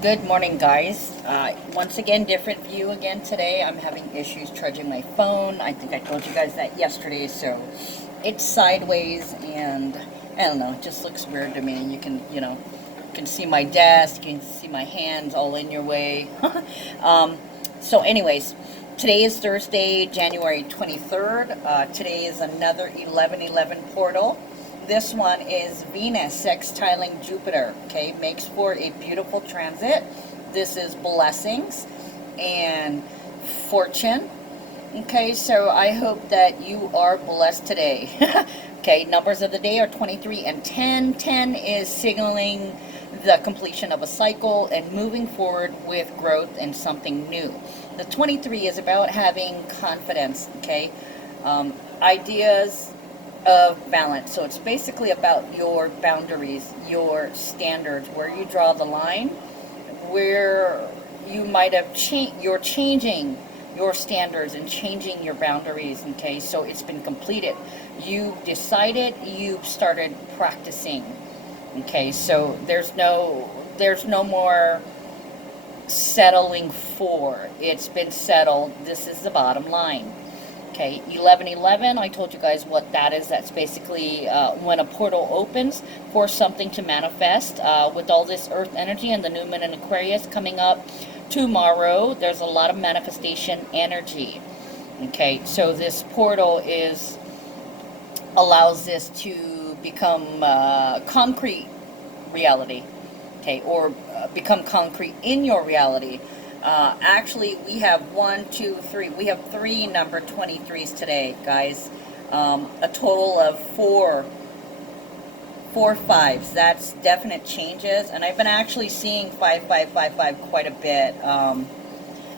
Good morning, guys. Once again, different view again today. I'm having issues charging my phone. I think I told you guys that yesterday, so it's sideways and I don't know, it just looks weird to me. You can see my desk, you can see my hands all in your way. um, so anyways, today is Thursday, January 23rd. Today is another 1111 portal. This one is Venus sextiling Jupiter, okay? Makes for a beautiful transit. This is blessings and fortune. Okay, so I hope that you are blessed today. Okay, numbers of the day are 23 and 10. 10 is signaling the completion of a cycle and moving forward with growth and something new. The 23 is about having confidence, okay? Ideas of balance. So it's basically about your boundaries, your standards, where you draw the line, where you might have you're changing your standards and changing your boundaries. Okay, so it's been completed. You've decided, you've started practicing. Okay, so there's no more settling for. It's been settled. This is the bottom line. Okay, 1111, I told you guys what that is. That's basically when a portal opens for something to manifest. With all this earth energy and the new moon in Aquarius coming up tomorrow, there's a lot of manifestation energy. Okay, so this portal allows this to become concrete reality. Okay, or become concrete in your reality. Actually, we have we have three number 23s today, guys. A total of four fives. That's definite changes, and I've been actually seeing 5555 quite a bit.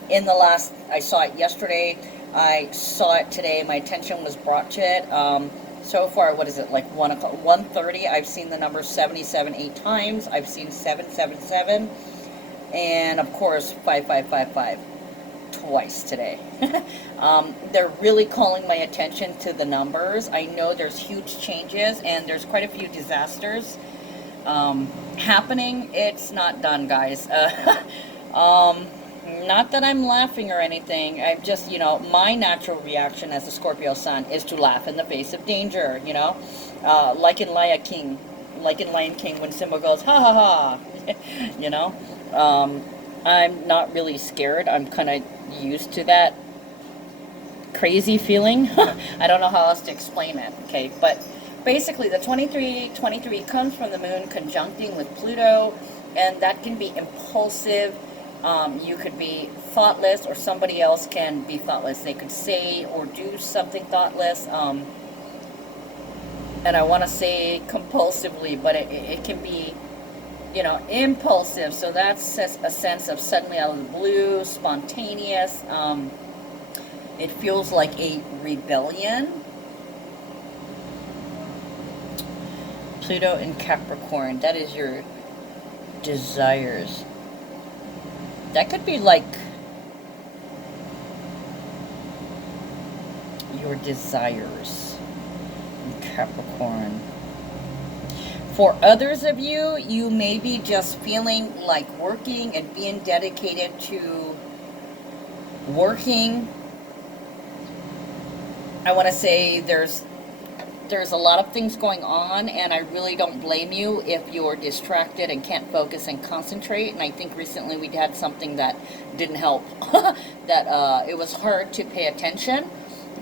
In the last, I saw it yesterday. I saw it today. My attention was brought to it. So far, what is it, like 1:30? I've seen the number 77 8 times. I've seen 777. And of course 5555 twice today. They're really calling my attention to the numbers. I know there's huge changes and there's quite a few disasters happening. It's not done, guys. Not that I'm laughing or anything. I'm just, my natural reaction as a Scorpio sun is to laugh in the face of danger, like in Lion King when Simba goes, ha ha ha, you know. I'm not really scared. I'm kind of used to that crazy feeling. I don't know how else to explain it, okay? But basically, the 23 comes from the moon conjuncting with Pluto, and that can be impulsive. You could be thoughtless, or somebody else can be thoughtless. They could say or do something thoughtless. And I want to say compulsively, but it can be impulsive. So that's a sense of suddenly out of the blue, spontaneous. It feels like a rebellion. Pluto in Capricorn, that is your desires. That could be like your desires in Capricorn. For others of you, you may be just feeling like working and being dedicated to working. I want to say there's a lot of things going on, and I really don't blame you if you're distracted and can't focus and concentrate. And I think recently we had something that didn't help, that it was hard to pay attention.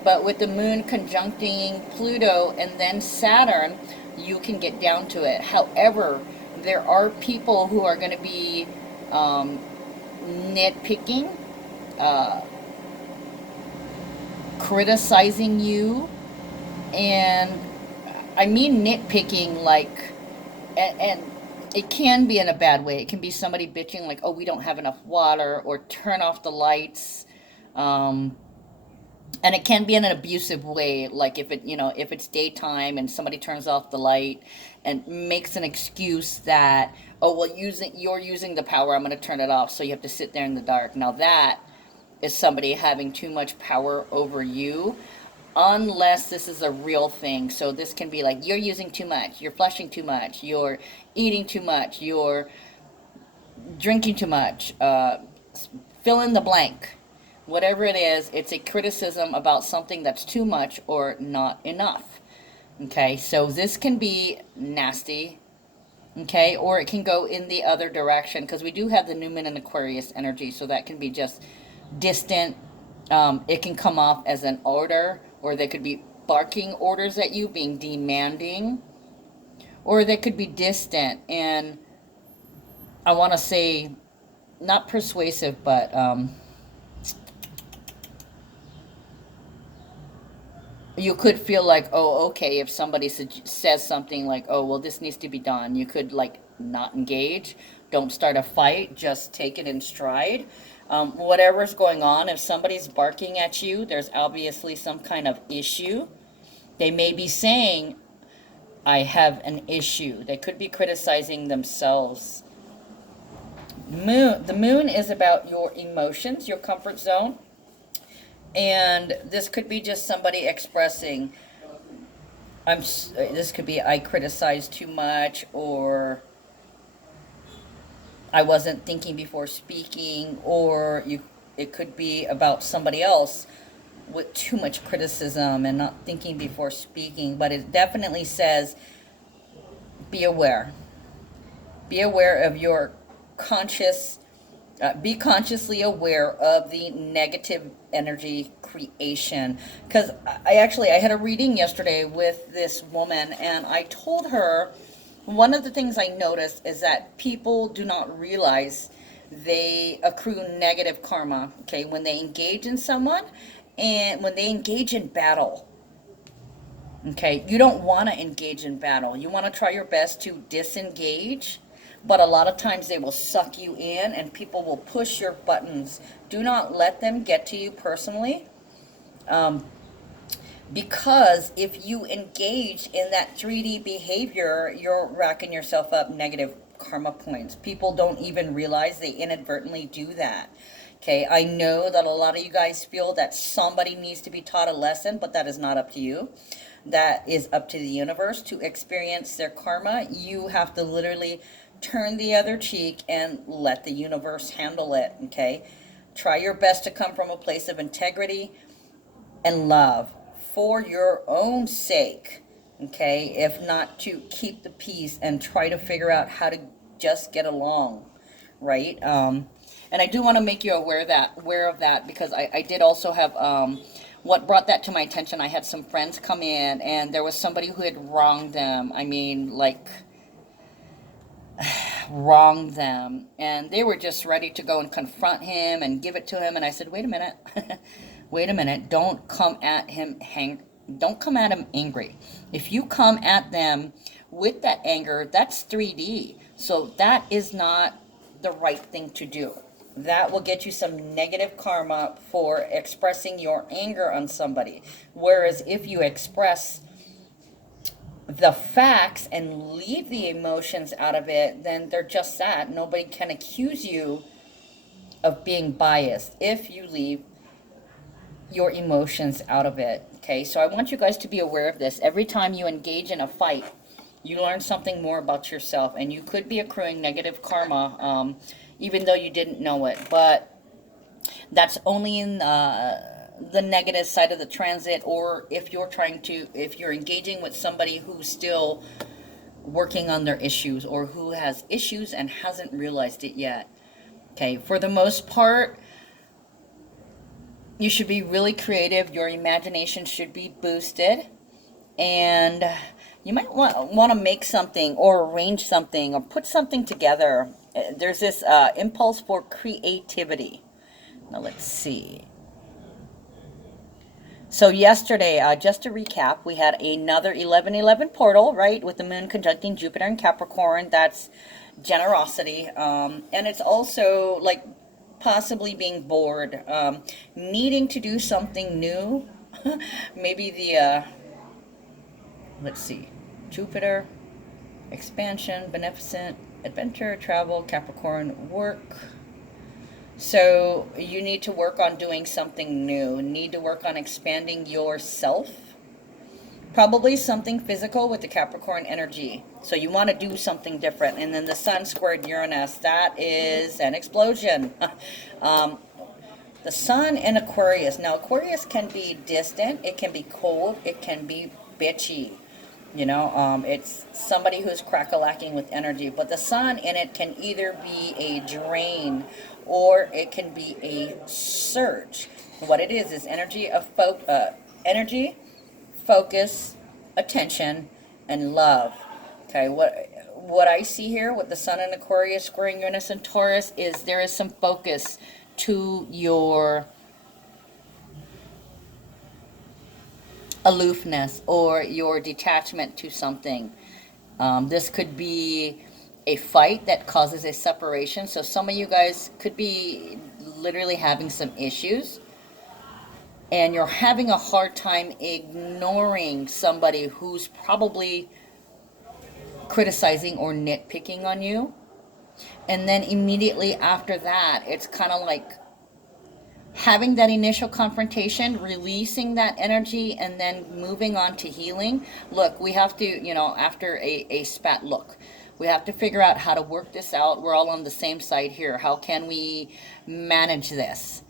But with the moon conjuncting Pluto and then Saturn, you can get down to it. However, there are people who are going to be nitpicking, criticizing you, and I mean nitpicking like, and it can be in a bad way. It can be somebody bitching like, oh, we don't have enough water, or turn off the lights. And it can be in an abusive way, like if it's daytime and somebody turns off the light and makes an excuse that, oh, well, you're using the power, I'm going to turn it off, so you have to sit there in the dark. Now that is somebody having too much power over you, unless this is a real thing. So this can be like, you're using too much, you're flushing too much, you're eating too much, you're drinking too much, fill in the blank. Whatever it is, it's a criticism about something that's too much or not enough. Okay, so this can be nasty, okay, or it can go in the other direction because we do have the New Moon and Aquarius energy, so that can be just distant. It can come off as an order, or they could be barking orders at you, being demanding, or they could be distant and I want to say not persuasive, but you could feel like, oh, okay, if somebody says something like, oh, well, this needs to be done, you could like not engage. Don't start a fight, just take it in stride. Whatever's going on, if somebody's barking at you, there's obviously some kind of issue. They may be saying, I have an issue. They could be criticizing themselves. The moon is about your emotions, your comfort zone. And this could be just somebody expressing, this could be, I criticized too much, or I wasn't thinking before speaking, or it could be about somebody else with too much criticism and not thinking before speaking. But it definitely says, be aware. Be aware of your be consciously aware of the negative energy creation. Because I had a reading yesterday with this woman, and I told her one of the things I noticed is that people do not realize they accrue negative karma, okay, when they engage in someone and when they engage in battle. Okay, you don't want to engage in battle. You want to try your best to disengage, but a lot of times they will suck you in and people will push your buttons. Do not let them get to you personally. Because if you engage in that 3D behavior, you're racking yourself up negative karma points. People don't even realize they inadvertently do that. Okay, I know that a lot of you guys feel that somebody needs to be taught a lesson, but that is not up to you. That is up to the universe to experience their karma. You have to literally turn the other cheek and let the universe handle it, okay? Try your best to come from a place of integrity and love for your own sake, okay? If not, to keep the peace and try to figure out how to just get along, right? And I do want to make you aware of that because I did also have what brought that to my attention. I had some friends come in and there was somebody who had wronged them. I mean, like, wronged them, and they were just ready to go and confront him and give it to him. And I said, wait a minute. Wait a minute. Don't come at him angry. If you come at them with that anger, that's 3D. So that is not the right thing to do. That will get you some negative karma for expressing your anger on somebody. Whereas if you express the facts and leave the emotions out of it, then they're just that. Nobody can accuse you of being biased if you leave your emotions out of it. Okay, so I want you guys to be aware of this. Every time you engage in a fight, you learn something more about yourself, and you could be accruing negative karma, even though you didn't know it. But that's only in the negative side of the transit, or if you're engaging with somebody who's still working on their issues, or who has issues and hasn't realized it yet. Okay, for the most part, you should be really creative. Your imagination should be boosted, and you might want to make something or arrange something or put something together. There's this impulse for creativity. Now let's see. So yesterday, just to recap, we had another 11/11 portal, right, with the moon conjuncting Jupiter and Capricorn. That's generosity. And it's also like possibly being bored, needing to do something new. Maybe let's see, Jupiter, expansion, beneficent, adventure, travel, Capricorn, work. So you need to work on doing something new, need to work on expanding yourself, Probably something physical with the Capricorn energy. So you want to do something different. And then the Sun squared Uranus, that is an explosion. um, the Sun in Aquarius. Now, Aquarius can be distant, it can be cold, it can be bitchy. It's somebody who's crack-a-lacking with energy. But the Sun in it can either be a drain or it can be a surge. What it is energy of energy, focus, attention, and love. Okay, what I see here with the Sun in Aquarius squaring Uranus and Taurus is there is some focus to your aloofness or your detachment to something. This could be a fight that causes a separation. So some of you guys could be literally having some issues and you're having a hard time ignoring somebody who's probably criticizing or nitpicking on you. And then immediately after that, it's kind of like having that initial confrontation, releasing that energy, and then moving on to healing. Look, we have to, after a spat, look, we have to figure out how to work this out. We're all on the same side here. How can we manage this?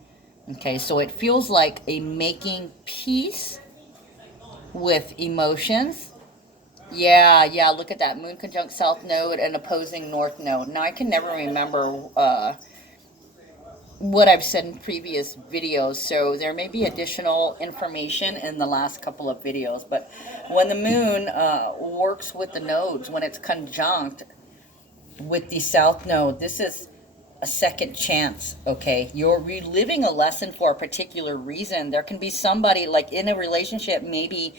Okay, so it feels like a making peace with emotions. Yeah, look at that. Moon conjunct South Node and opposing North Node. Now, I can never remember what I've said in previous videos, so there may be additional information in the last couple of videos. But when the Moon works with the nodes, when it's conjunct with the South Node, this is a second chance, okay? You're reliving a lesson for a particular reason. There can be somebody, like in a relationship, maybe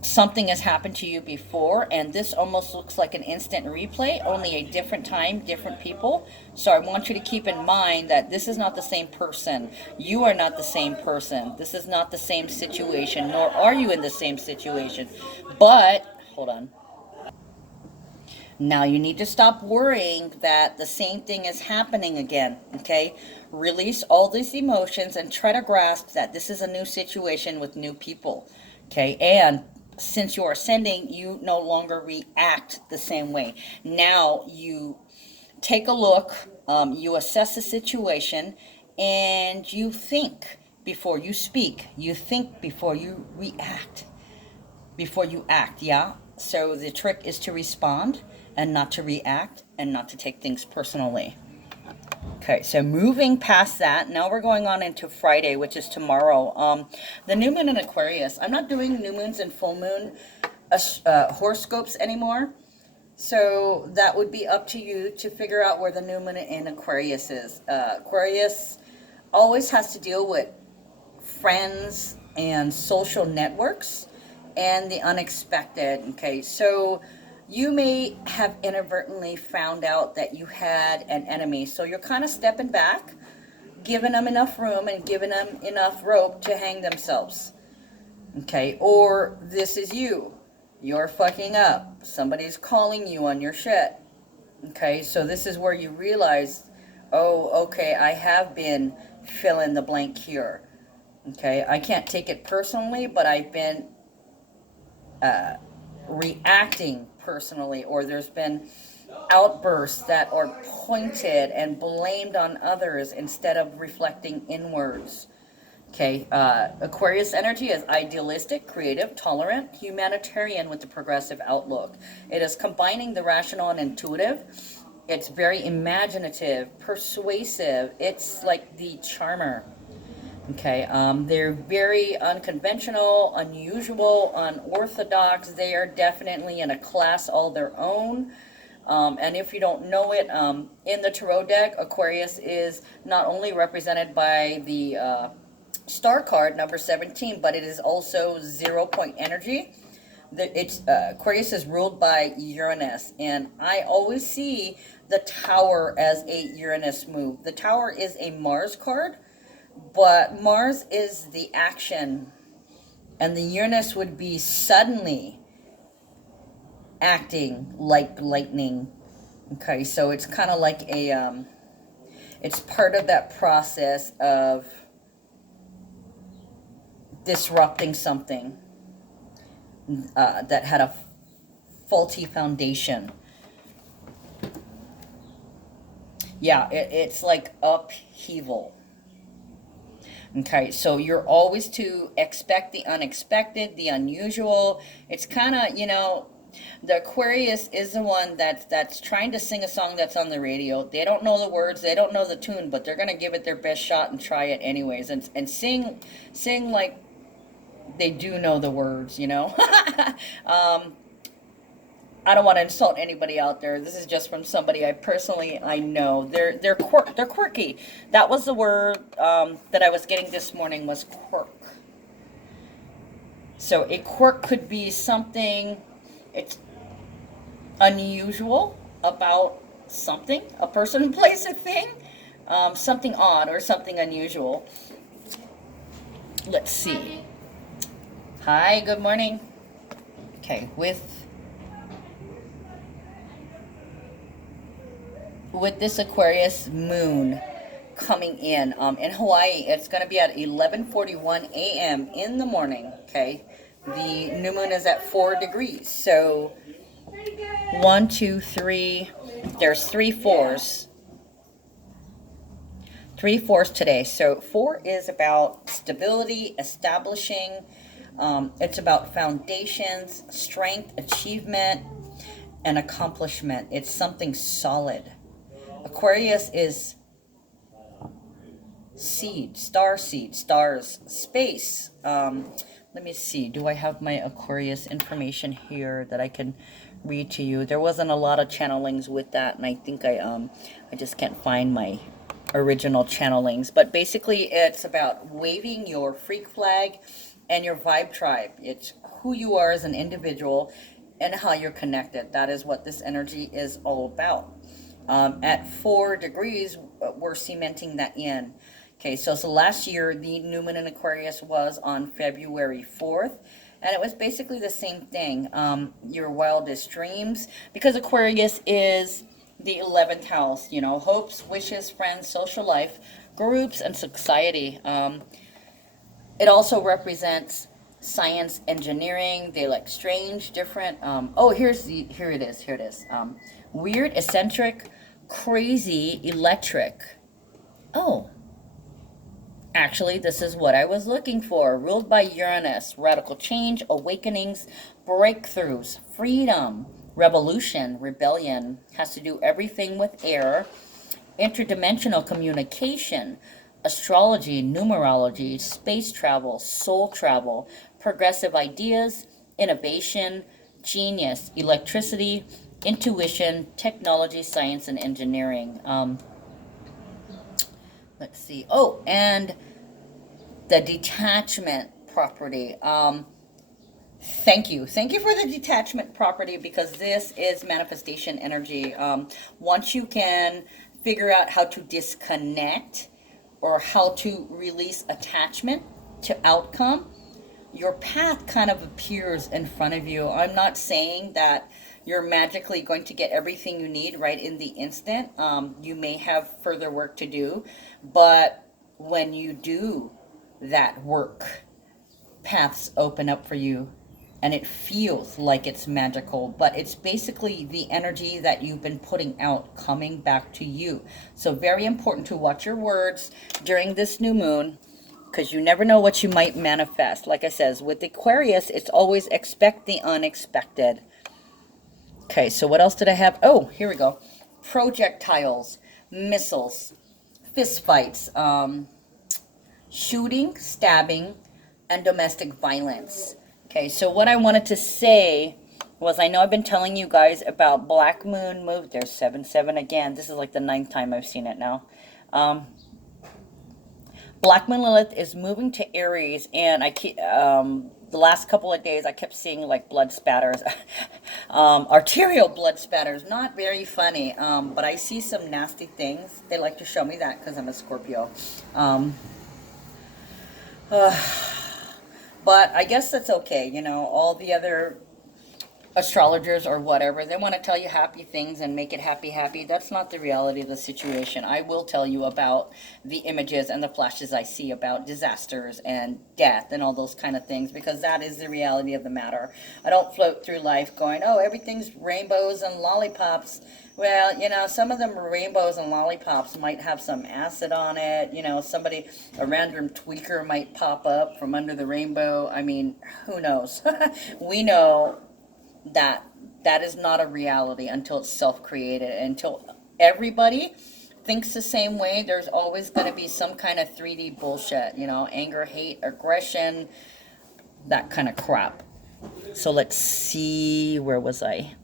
something has happened to you before, and this almost looks like an instant replay, only a different time, different people. So I want you to keep in mind that this is not the same person. You are not the same person. This is not the same situation, nor are you in the same situation. But, hold on. Now you need to stop worrying that the same thing is happening again, okay? Release all these emotions and try to grasp that this is a new situation with new people, okay? And since you're ascending, you no longer react the same way. Now you take a look, you assess the situation, and you think before you speak. You think before you react, before you act, yeah? So the trick is to respond and not to react and not to take things personally. Okay, so moving past that, now we're going on into Friday, which is tomorrow. The new moon in Aquarius. I'm not doing new moons and full moon horoscopes anymore. So that would be up to you to figure out where the new moon in Aquarius is. Aquarius always has to deal with friends and social networks and the unexpected. Okay, so you may have inadvertently found out that you had an enemy. So you're kind of stepping back, giving them enough room and giving them enough rope to hang themselves. Okay, or this is you. You're fucking up. Somebody's calling you on your shit. Okay, so this is where you realize, oh, okay, I have been fill in the blank here. Okay, I can't take it personally, but I've been reacting personally, or there's been outbursts that are pointed and blamed on others instead of reflecting inwards. Okay, Aquarius energy is idealistic, creative, tolerant, humanitarian with a progressive outlook. It is combining the rational and intuitive. It's very imaginative, persuasive. It's like the charmer. Okay, they're very unconventional, unusual, unorthodox. They are definitely in a class all their own. And if you don't know it, in the tarot deck, Aquarius is not only represented by the star card, number 17, but it is also 0-point energy. Aquarius is ruled by Uranus, and I always see the Tower as a Uranus move. The Tower is a Mars card, but Mars is the action, and the Uranus would be suddenly acting like lightning. Okay, so it's kind of like it's part of that process of disrupting something. that had a faulty foundation. Yeah, it's like upheaval. Okay, so you're always to expect the unexpected, the unusual. It's kind of, the Aquarius is the one that's trying to sing a song that's on the radio. They don't know the words, they don't know the tune, but they're gonna give it their best shot and try it anyways, and sing like they do know the words. I don't want to insult anybody out there. This is just from somebody I know. They're quirky. That was the word that I was getting this morning, was quirk. So a quirk could be something it's unusual about something, a person, place, a thing, something odd or something unusual. Let's see. Hi, good morning. Okay, with this Aquarius moon coming in Hawaii, it's going to be at 11:41 a.m. in the morning. Okay, the new moon is at 4 degrees. So 1, 2, 3. There's 3 4s. 3 4s today. So 4 is about stability, establishing. It's about foundations, strength, achievement, and accomplishment. It's something solid. Aquarius is seed, stars, space. Let me see. Do I have my Aquarius information here that I can read to you? There wasn't a lot of channelings with that, and I think I just can't find my original channelings. But basically, it's about waving your freak flag and your vibe tribe. It's who you are as an individual and how you're connected. That is what this energy is all about. At 4 degrees, we're cementing that in. Okay, so last year, the new moon in Aquarius was on February 4th, and it was basically the same thing. Your wildest dreams, because Aquarius is the 11th house, hopes, wishes, friends, social life, groups, and society. It also represents science, engineering. They like strange, different. Here it is. Weird, eccentric, crazy, electric. Oh, actually, this is what I was looking for. Ruled by Uranus, radical change, awakenings, breakthroughs, freedom, revolution, rebellion. Has to do everything with air. Interdimensional communication, astrology, numerology, space travel, soul travel, progressive ideas, innovation, genius, electricity, intuition, technology, science, and engineering. Let's see. Oh, and the detachment property. Thank you for the detachment property, because this is manifestation energy. Once you can figure out how to disconnect or how to release attachment to outcome, your path kind of appears in front of you. I'm not saying that you're magically going to get everything you need right in the instant. You may have further work to do, but when you do that work, paths open up for you, and it feels like it's magical, but it's basically the energy that you've been putting out coming back to you. So very important to watch your words during this new moon, because you never know what you might manifest. Like I says, with Aquarius, it's always expect the unexpected. Okay, so what else did I have? Oh, here we go. Projectiles, missiles, fist fights, shooting, stabbing, and domestic violence. Okay, so what I wanted to say was, I know I've been telling you guys about Black Moon move. There's 7-7 again. This is like the 9th time I've seen it now. Black Moon Lilith is moving to Aries, and I keep the last couple of days I kept seeing like blood spatters, arterial blood spatters. Not very funny, but I see some nasty things. They like to show me that because I'm a Scorpio. But I guess that's okay. All the other astrologers or whatever. They want to tell you happy things and make it happy, happy. That's not the reality of the situation. I will tell you about the images and the flashes I see about disasters and death and all those kind of things, because that is the reality of the matter. I don't float through life going, oh, everything's rainbows and lollipops. Well, some of them rainbows and lollipops might have some acid on it. A random tweaker might pop up from under the rainbow. I mean, who knows? We know that that is not a reality until it's self-created. Until everybody thinks the same way, there's always going to be some kind of 3D bullshit, anger, hate, aggression, that kind of crap. So let's see, where was I?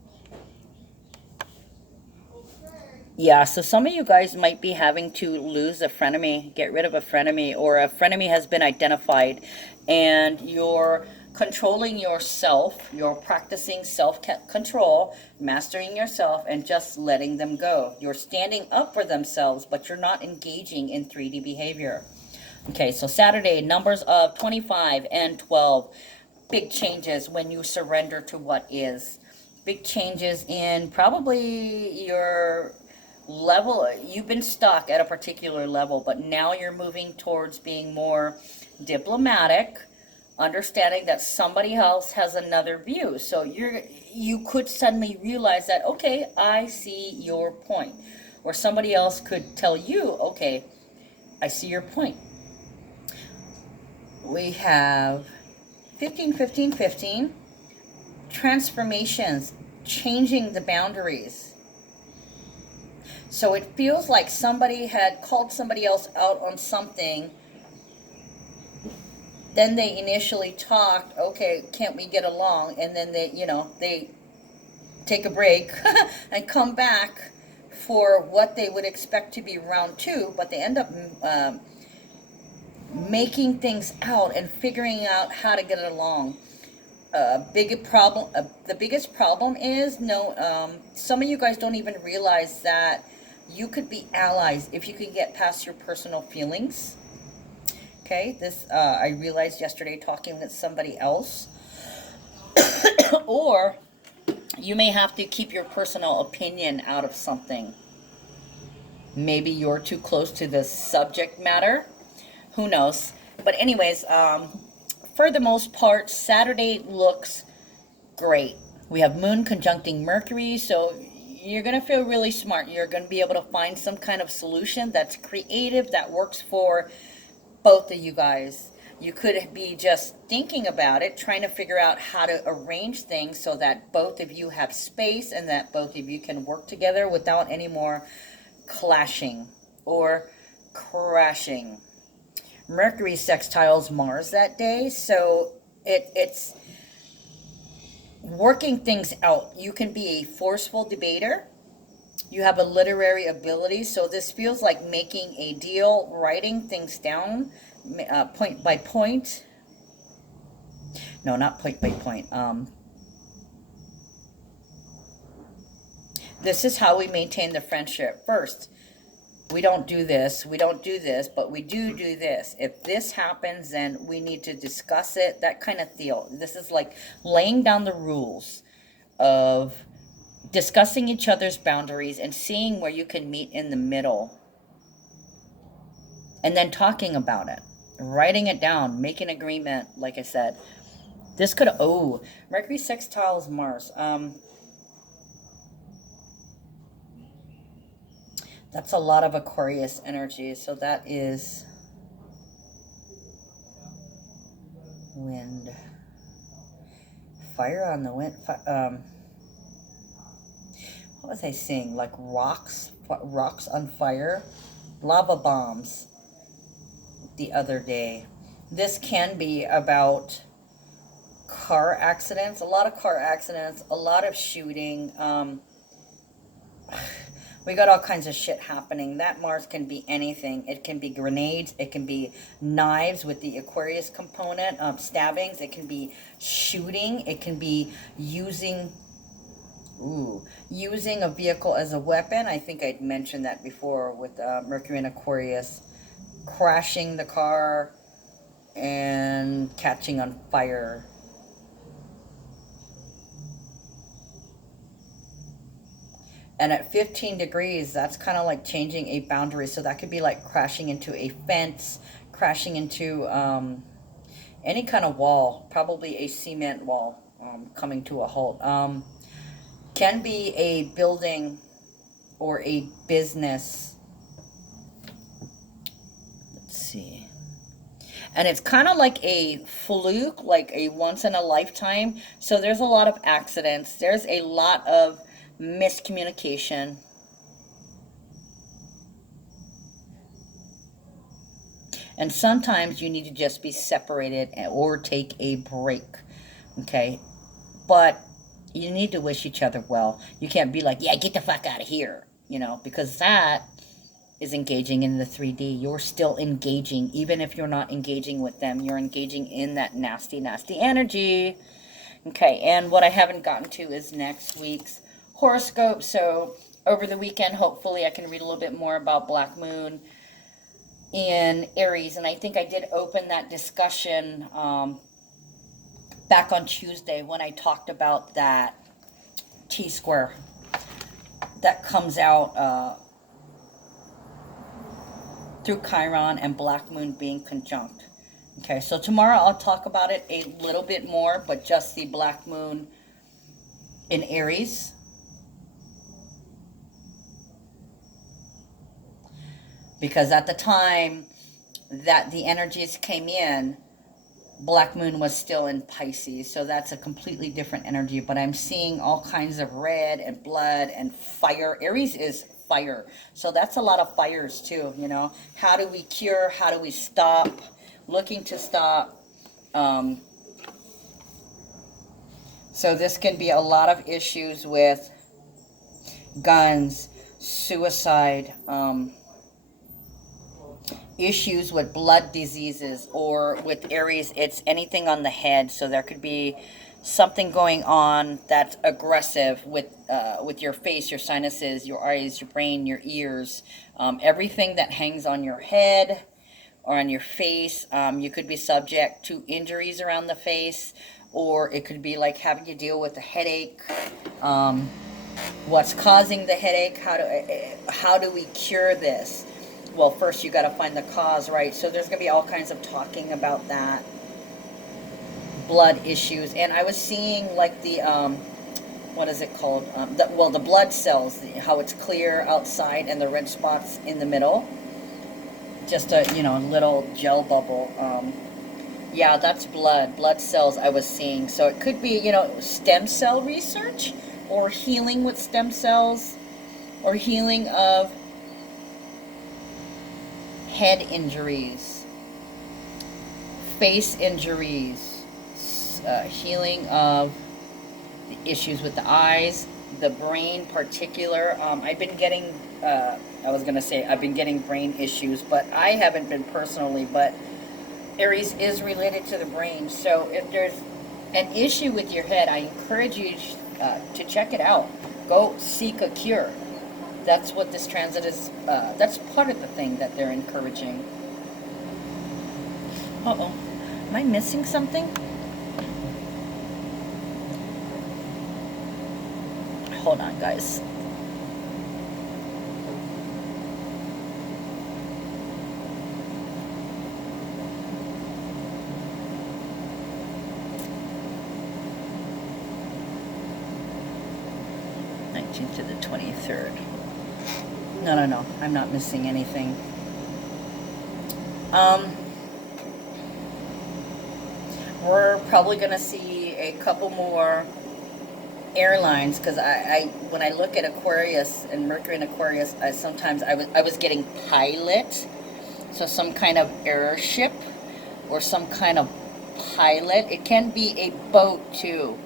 Yeah, so some of you guys might be having to lose a frenemy, get rid of a frenemy, or a frenemy has been identified, and you're controlling yourself, you're practicing self-control, mastering yourself, and just letting them go. You're standing up for themselves, but you're not engaging in 3D behavior. Okay, so Saturday, numbers of 25 and 12. Big changes when you surrender to what is. Big changes in probably your level. You've been stuck at a particular level, but now you're moving towards being more diplomatic, understanding that somebody else has another view. So you could suddenly realize that, okay, I see your point. Or somebody else could tell you, okay, I see your point. We have 15, 15, 15. Transformations, changing the boundaries. So it feels like somebody had called somebody else out on something. Then they initially talked, okay, can't we get along? And then they take a break and come back for what they would expect to be round two, but they end up making things out and figuring out how to get along. The biggest problem is some of you guys don't even realize that you could be allies if you can get past your personal feelings. Okay, this I realized yesterday talking with somebody else. Or you may have to keep your personal opinion out of something. Maybe you're too close to the subject matter. Who knows? But anyways, for the most part, Saturday looks great. We have Moon conjuncting Mercury, so you're going to feel really smart. You're going to be able to find some kind of solution that's creative, that works for both of you guys. You could be just thinking about it, trying to figure out how to arrange things so that both of you have space and that both of you can work together without any more clashing or crashing. Mercury sextiles Mars that day, so it's working things out. You can be a forceful debater. You have a literary ability, so this feels like making a deal, writing things down, point by point. No, not point by point. This is how we maintain the friendship. First, we don't do this, but we do this. If this happens, then we need to discuss it, that kind of deal. This is like laying down the rules of discussing each other's boundaries and seeing where you can meet in the middle. And then talking about it, writing it down, making an agreement, like I said. This could, Mercury sextiles Mars. That's a lot of Aquarius energy, so that is wind. Fire on the wind. What was I saying? Like rocks on fire? Lava bombs the other day. This can be about car accidents, a lot of car accidents, a lot of shooting. We got all kinds of shit happening. That Mars can be anything. It can be grenades. It can be knives with the Aquarius component, stabbings. It can be shooting. It can be using a vehicle as a weapon. I think I'd mentioned that before with Mercury and Aquarius. Crashing the car and catching on fire. And at 15 degrees, that's kind of like changing a boundary. So that could be like crashing into a fence, crashing into any kind of wall, probably a cement wall, coming to a halt. Can be a building or a business. Let's see. And it's kind of like a fluke, like a once in a lifetime. So there's a lot of accidents. There's a lot of miscommunication. And sometimes you need to just be separated or take a break. Okay? But you need to wish each other well. You can't be like, yeah, get the fuck out of here, because that is engaging in the 3D. You're still engaging, even if you're not engaging with them. You're engaging in that nasty, nasty energy. Okay, and what I haven't gotten to is next week's horoscope. So over the weekend, hopefully I can read a little bit more about Black Moon in Aries. And I think I did open that discussion back on Tuesday when I talked about that T-square that comes out through Chiron and Black Moon being conjunct. Okay, so tomorrow I'll talk about it a little bit more, but just the Black Moon in Aries. Because at the time that the energies came in, Black Moon was still in Pisces, so that's a completely different energy. But I'm seeing all kinds of red and blood and fire. Aries is fire, so that's a lot of fires too. How do we cure? How do we stop? Looking to stop. So this can be a lot of issues with guns, suicide, issues with blood diseases, or with Aries, it's anything on the head. So there could be something going on that's aggressive with your face, your sinuses, your eyes, your brain, your ears, everything that hangs on your head or on your face. You could be subject to injuries around the face, or it could be like having to deal with a headache. What's causing the headache? How do we cure this? Well, first you got to find the cause, right? So there's going to be all kinds of talking about that. Blood issues. And I was seeing like the, what is it called? The blood cells, how it's clear outside and the red spots in the middle. Just a, little gel bubble. Yeah, that's blood cells I was seeing. So it could be, stem cell research or healing with stem cells or healing of head injuries, face injuries, healing of the issues with the eyes, the brain particular. I've been getting, I've been getting brain issues, but I haven't been personally, but Aries is related to the brain. So if there's an issue with your head, I encourage you to check it out. Go seek a cure. That's what this transit is, that's part of the thing that they're encouraging. Uh-oh. Am I missing something? Hold on, guys. To the 23rd. No, I'm not missing anything. We're probably gonna see a couple more airlines, because I when I look at Aquarius and Mercury in Aquarius, I was getting pilot, so some kind of airship or some kind of pilot. It can be a boat too,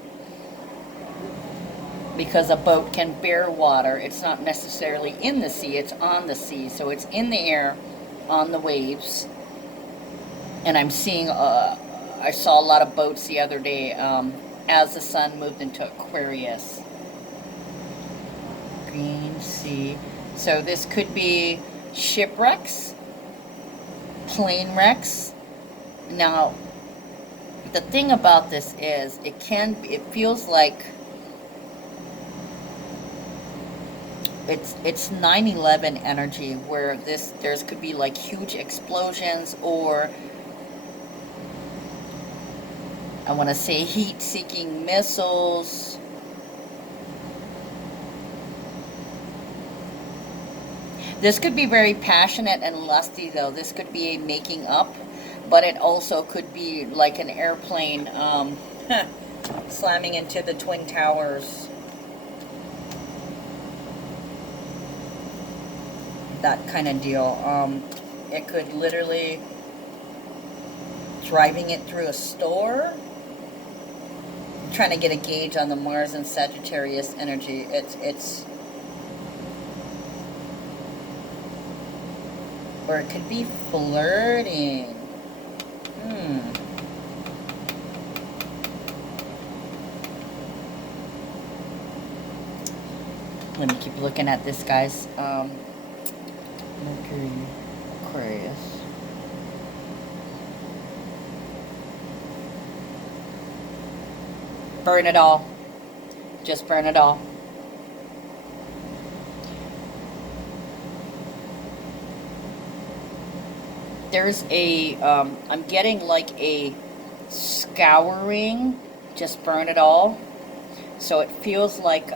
because a boat can bear water. It's not necessarily in the sea, it's on the sea. So it's in the air, on the waves. And I'm seeing, I saw a lot of boats the other day as the sun moved into Aquarius. Green sea. So this could be shipwrecks, plane wrecks. Now, the thing about this is, it feels like it's 9/11 energy, where there's could be like huge explosions, or I want to say heat-seeking missiles. This could be very passionate and lusty, though. This could be a making up, but it also could be like an airplane slamming into the Twin Towers. That kind of deal. It could literally driving it through a store. I'm trying to get a gauge on the Mars and Sagittarius energy. It's or it could be flirting. Let me keep looking at this, guys. Mercury, Aquarius. Burn it all. Just burn it all. There's a, I'm getting like a scouring. Just burn it all. So it feels like,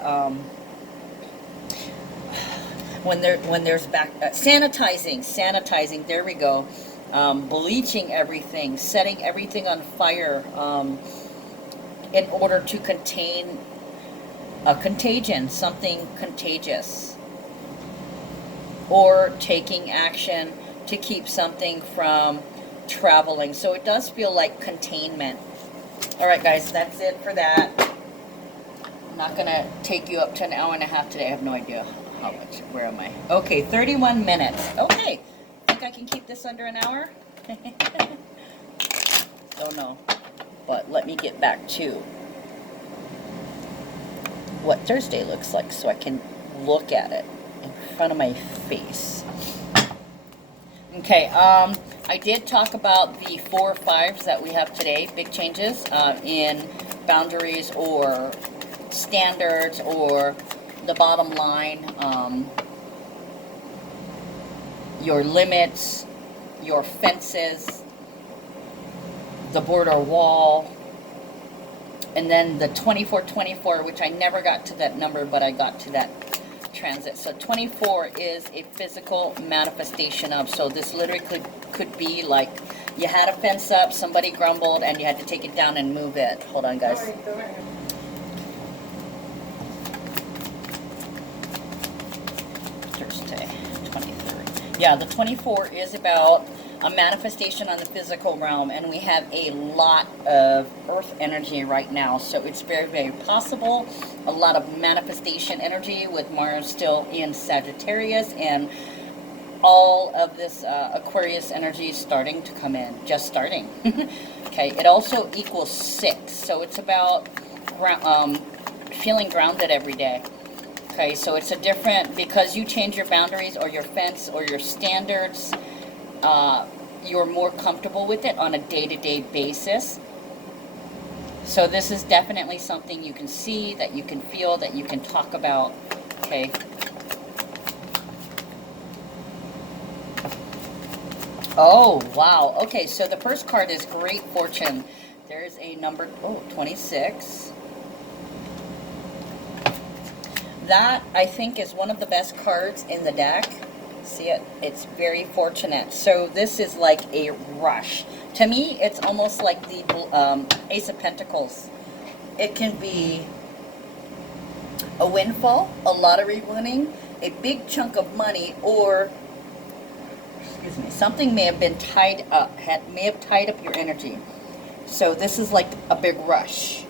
when there's sanitizing, there we go. Bleaching everything, setting everything on fire, in order to contain a contagion, something contagious, or taking action to keep something from traveling. So it does feel like containment. All right, guys, that's it for that. I'm not gonna take you up to an hour and a half today. I have no idea how much. Where am I? Okay, 31 minutes. Okay, think I can keep this under an hour? Don't know, but let me get back to what Thursday looks like so I can look at it in front of my face. Okay, I did talk about the 4 5s that we have today, big changes in boundaries or standards or the bottom line, your limits, your fences, the border wall, and then the 24, which I never got to that number, but I got to that transit. So 24 is a physical manifestation of, so this literally could be like you had a fence up, somebody grumbled, and you had to take it down and move it. Hold on, guys. Thursday, 23. Yeah, the 24 is about a manifestation on the physical realm, and we have a lot of earth energy right now, so it's very, very possible a lot of manifestation energy with Mars still in Sagittarius, and all of this Aquarius energy is starting to come in, just starting. Okay, it also equals 6, so it's about feeling grounded every day. Okay, so it's a different, because you change your boundaries or your fence or your standards, you're more comfortable with it on a day-to-day basis. So this is definitely something you can see, that you can feel, that you can talk about. Okay. Oh, wow. Okay, so the first card is Great Fortune. There's a number, 26. That, I think, is one of the best cards in the deck. See it? It's very fortunate. So this is like a rush. To me, it's almost like the Ace of Pentacles. It can be a windfall, a lottery winning, a big chunk of money, or, excuse me, something may have been tied up, may have tied up your energy. So this is like a big rush,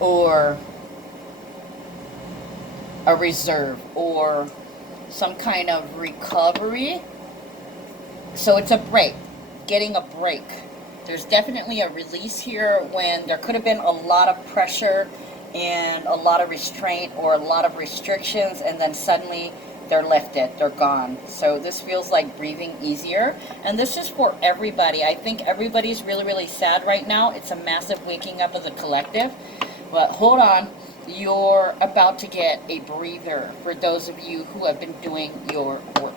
or a reserve, or some kind of recovery. So it's a break, getting a break. There's definitely a release here when there could have been a lot of pressure and a lot of restraint or a lot of restrictions, and then suddenly they're lifted, they're gone. So this feels like breathing easier, and this is for everybody. I think everybody's really, really sad right now. It's a massive waking up of the collective. But hold on, you're about to get a breather for those of you who have been doing your work.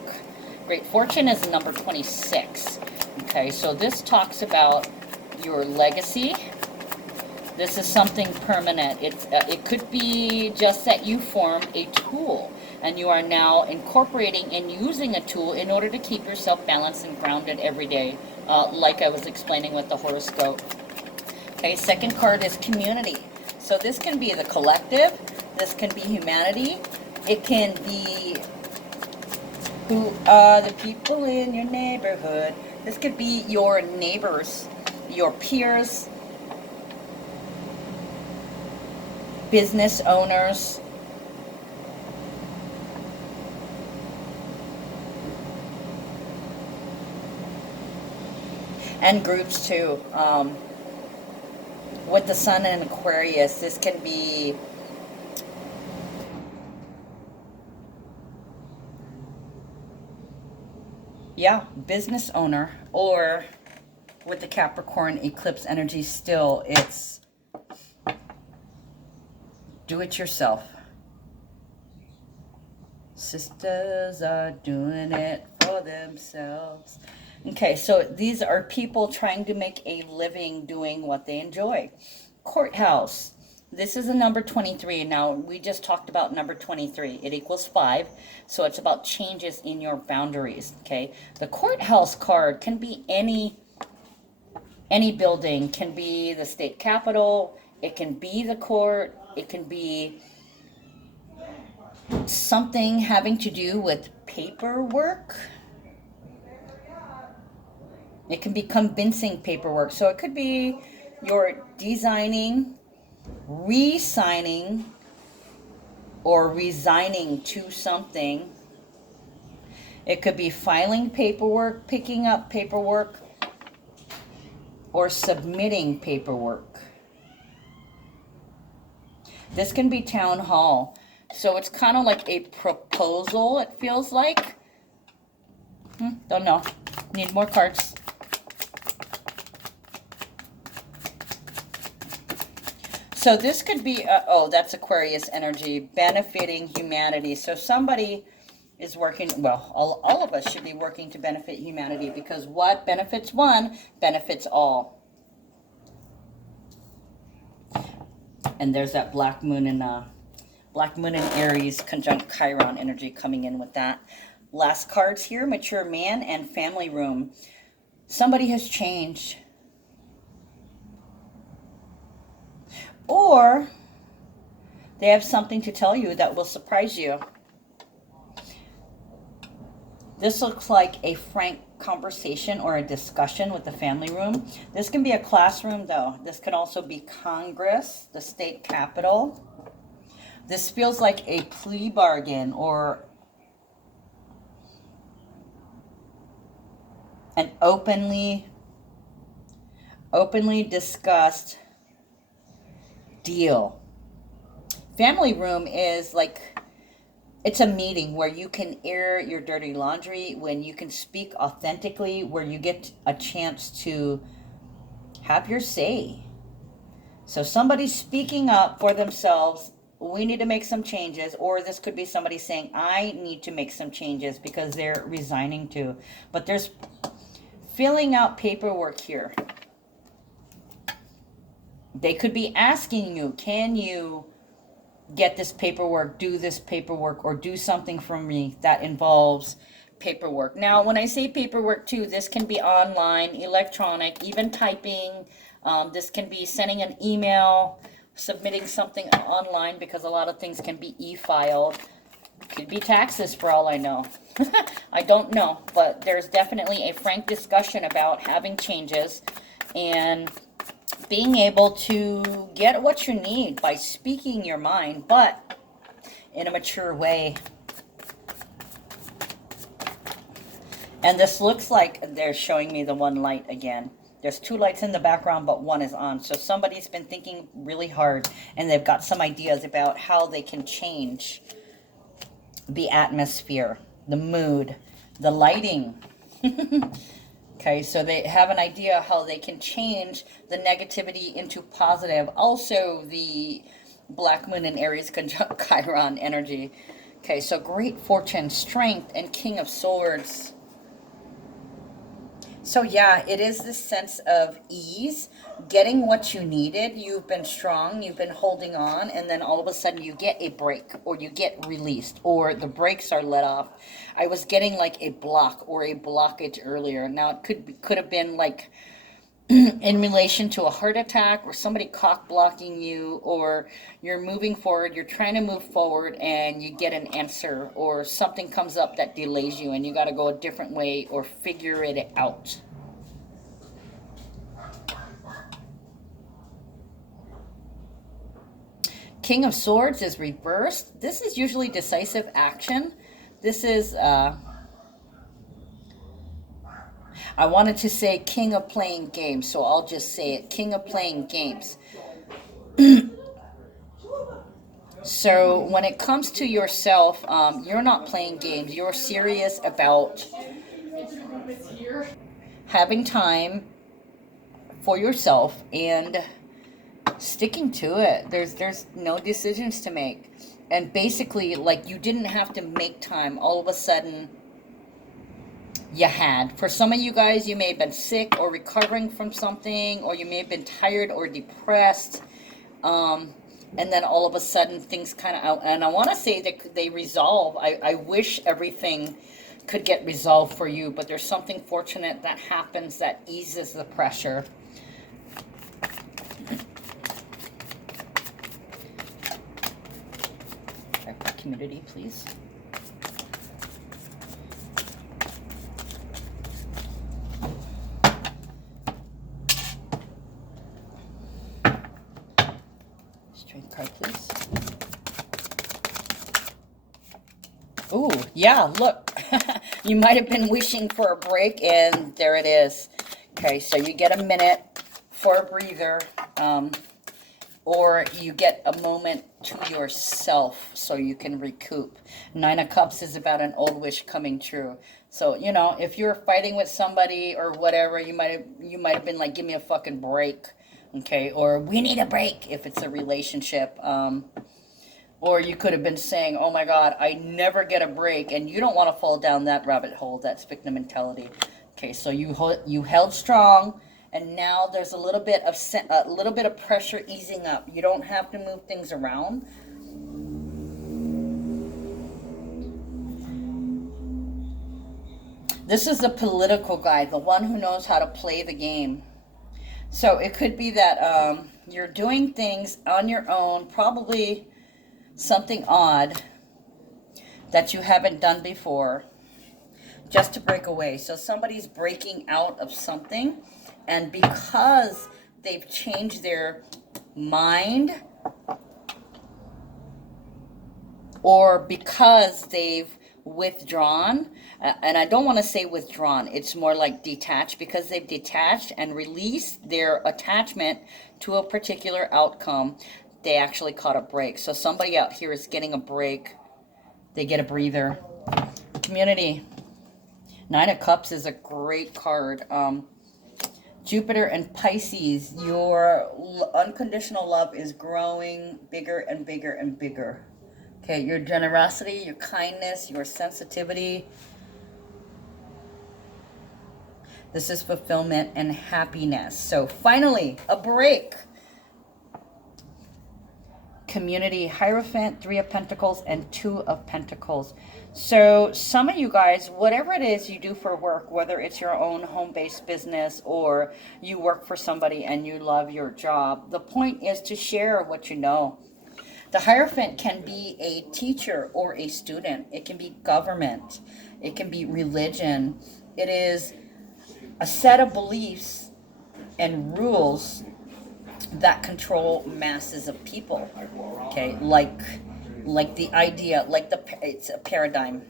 Great fortune is number 26. Okay, so this talks about your legacy. This is something permanent. It could be just that you formed a tool and you are now incorporating and using a tool in order to keep yourself balanced and grounded every day, like I was explaining with the horoscope. Okay, second card is community. So this can be the collective, this can be humanity, it can be who are the people in your neighborhood. This could be your neighbors, your peers, business owners, and groups too. With the sun in Aquarius, this can be business owner, or with the Capricorn eclipse energy still, it's do it yourself. Sisters are doing it for themselves. Okay, so these are people trying to make a living doing what they enjoy. Courthouse. This is a number 23. Now, we just talked about number 23. It equals 5. So it's about changes in your boundaries. Okay. The courthouse card can be any building. Can be the state capitol. It can be the court. It can be something having to do with paperwork. It can be convincing paperwork. So it could be you're designing, re-signing, or resigning to something. It could be filing paperwork, picking up paperwork, or submitting paperwork. This can be town hall. So it's kind of like a proposal, it feels like. Don't know. Need more cards. So this could be, that's Aquarius energy, benefiting humanity. So somebody is working, well, all of us should be working to benefit humanity, because what benefits one benefits all. And there's that Black Moon in Aries conjunct Chiron energy coming in with that. Last cards here, mature man and family room. Somebody has changed. Or they have something to tell you that will surprise you. This looks like a frank conversation or a discussion with the family room. This can be a classroom, though. This can also be Congress, the state capitol. This feels like a plea bargain or an openly discussed deal. Family room is like, it's a meeting where you can air your dirty laundry, when you can speak authentically, where you get a chance to have your say. So somebody's speaking up for themselves. We need to make some changes. Or this could be somebody saying, I need to make some changes because they're resigning too. But there's filling out paperwork here. They could be asking you, can you get this paperwork, do this paperwork, or do something for me that involves paperwork. Now, when I say paperwork too, this can be online, electronic, even typing. This can be sending an email, submitting something online, because a lot of things can be e-filed. Could be taxes for all I know. I don't know, but there's definitely a frank discussion about having changes and being able to get what you need by speaking your mind, but in a mature way. And this looks like they're showing me the one light again. There's two lights in the background, but one is on. So somebody's been thinking really hard, and they've got some ideas about how they can change the atmosphere, the mood, the lighting. Okay, so they have an idea how they can change the negativity into positive. Also, the Black Moon in Aries conjunct Chiron energy. Okay, so great fortune, strength, and King of Swords. So yeah, it is this sense of ease, getting what you needed. You've been strong, you've been holding on, and then all of a sudden you get a break, or you get released, or the brakes are let off. I was getting like a block or a blockage earlier. Now it could have been like in relation to a heart attack, or somebody cock blocking you, or you're moving forward, you're trying to move forward and you get an answer, or something comes up that delays you and you got to go a different way or figure it out. King of Swords is reversed. This is usually decisive action. This is I wanted to say king of playing games, so I'll just say it. King of playing games. So when it comes to yourself, you're not playing games. You're serious about having time for yourself and sticking to it. There's no decisions to make. And basically, like, you didn't have to make time. All of a sudden, you had. For some of you guys, you may have been sick or recovering from something, or you may have been tired or depressed. And then all of a sudden things kind of out. And I want to say that they resolve. I wish everything could get resolved for you, but there's something fortunate that happens that eases the pressure. Community, please. Strength card, please. Ooh, yeah, look. You might have been wishing for a break, and there it is. Okay, so you get a minute for a breather, or you get a moment to yourself so you can recoup. Nine of Cups is about an old wish coming true. So, you know, if you're fighting with somebody or whatever, you might have been like, give me a fucking break. Okay, or we need a break if it's a relationship. Or you could have been saying, oh my God, I never get a break. And you don't want to fall down that rabbit hole. That's victim mentality. Okay, so you held strong, and now there's a little bit of pressure easing up. You don't have to move things around. This is a political guy, the one who knows how to play the game. So it could be that you're doing things on your own, probably something odd that you haven't done before, just to break away. So somebody's breaking out of something, and because they've changed their mind, or because they've withdrawn, and I don't want to say withdrawn, it's more like detached, because they've detached and released their attachment to a particular outcome, they actually caught a break. So somebody out here is getting a break. They get a breather. Community. Nine of Cups is a great card. Jupiter and Pisces, your unconditional love is growing bigger and bigger and bigger. Okay, your generosity, your kindness, your sensitivity. This is fulfillment and happiness. So finally, a break. Community, Hierophant, Three of Pentacles, and Two of Pentacles. So some of you guys, whatever it is you do for work, whether it's your own home-based business or you work for somebody and you love your job, the point is to share what you know. The Hierophant can be a teacher or a student. It can be government. It can be religion. It is a set of beliefs and rules that control masses of people. Okay, like the idea, it's a paradigm.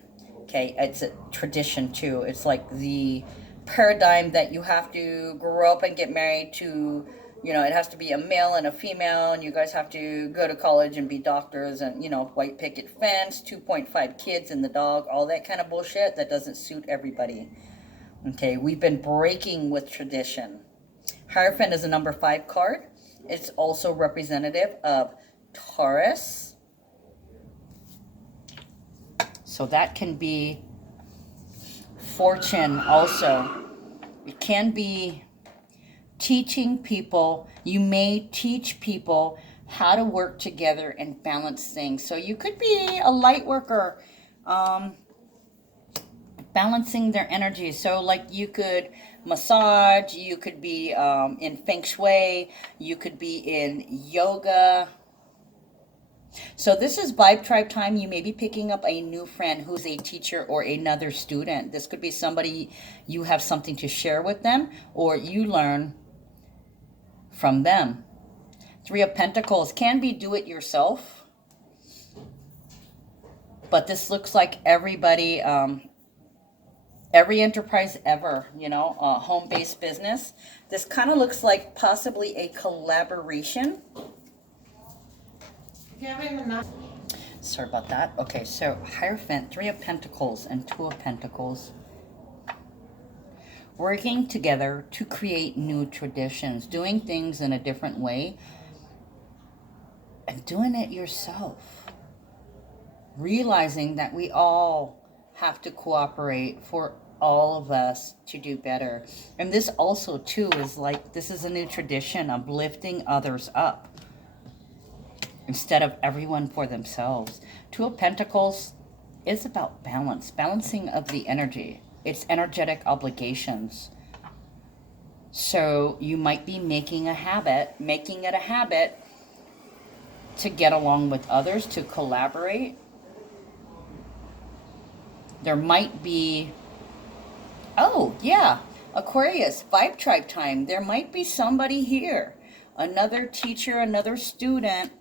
Okay, it's a tradition too. It's like the paradigm that you have to grow up and get married to. You know, it has to be a male and a female, and you guys have to go to college and be doctors, and, you know, white picket fence, 2.5 kids and the dog, all that kind of bullshit that doesn't suit everybody. Okay, we've been breaking with tradition. Hierophant is a number 5 card. It's also representative of Taurus. So that can be fortune also. It can be teaching people. You may teach people how to work together and balance things. So you could be a light worker, balancing their energy. So like you could massage, you could be in feng shui, you could be in yoga. So this is Vibe Tribe time. You may be picking up a new friend who's a teacher or another student. This could be somebody you have something to share with them, or you learn from them. Three of Pentacles can be do it yourself, but this looks like everybody, every enterprise ever, you know, home-based business. This kind of looks like possibly a collaboration. Sorry about that. Okay, so Hierophant, Three of Pentacles and Two of Pentacles. Working together to create new traditions, doing things in a different way, and doing it yourself. Realizing that we all have to cooperate for all of us to do better. And this also, too, is like, this is a new tradition of lifting others up instead of everyone for themselves. Two of Pentacles is about balance, balancing of the energy. It's energetic obligations. So you might be making it a habit to get along with others, to collaborate. There might be, oh yeah, Aquarius, Vibe Tribe time. There might be somebody here, another teacher, another student.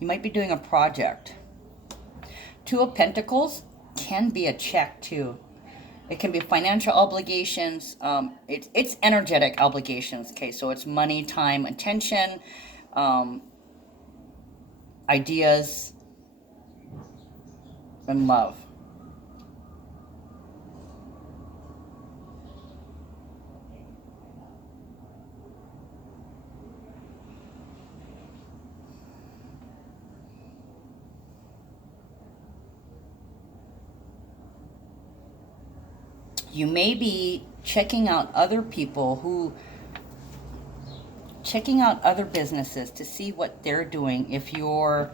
You might be doing a project. Two of Pentacles can be a check too. It can be financial obligations. It's energetic obligations. Okay, so it's money, time, attention, ideas, and love. You may be checking out other people checking out other businesses to see what they're doing if you're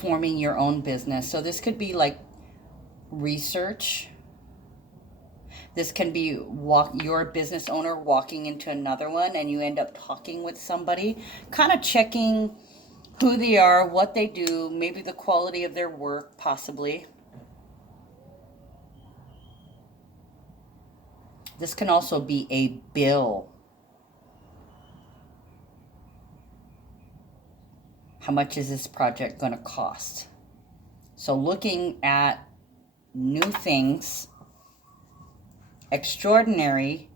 forming your own business. So this could be like research. This can be your business owner walking into another one and you end up talking with somebody, kind of checking who they are, what they do, maybe the quality of their work, possibly. This can also be a bill. How much is this project going to cost? So looking at new things, extraordinary,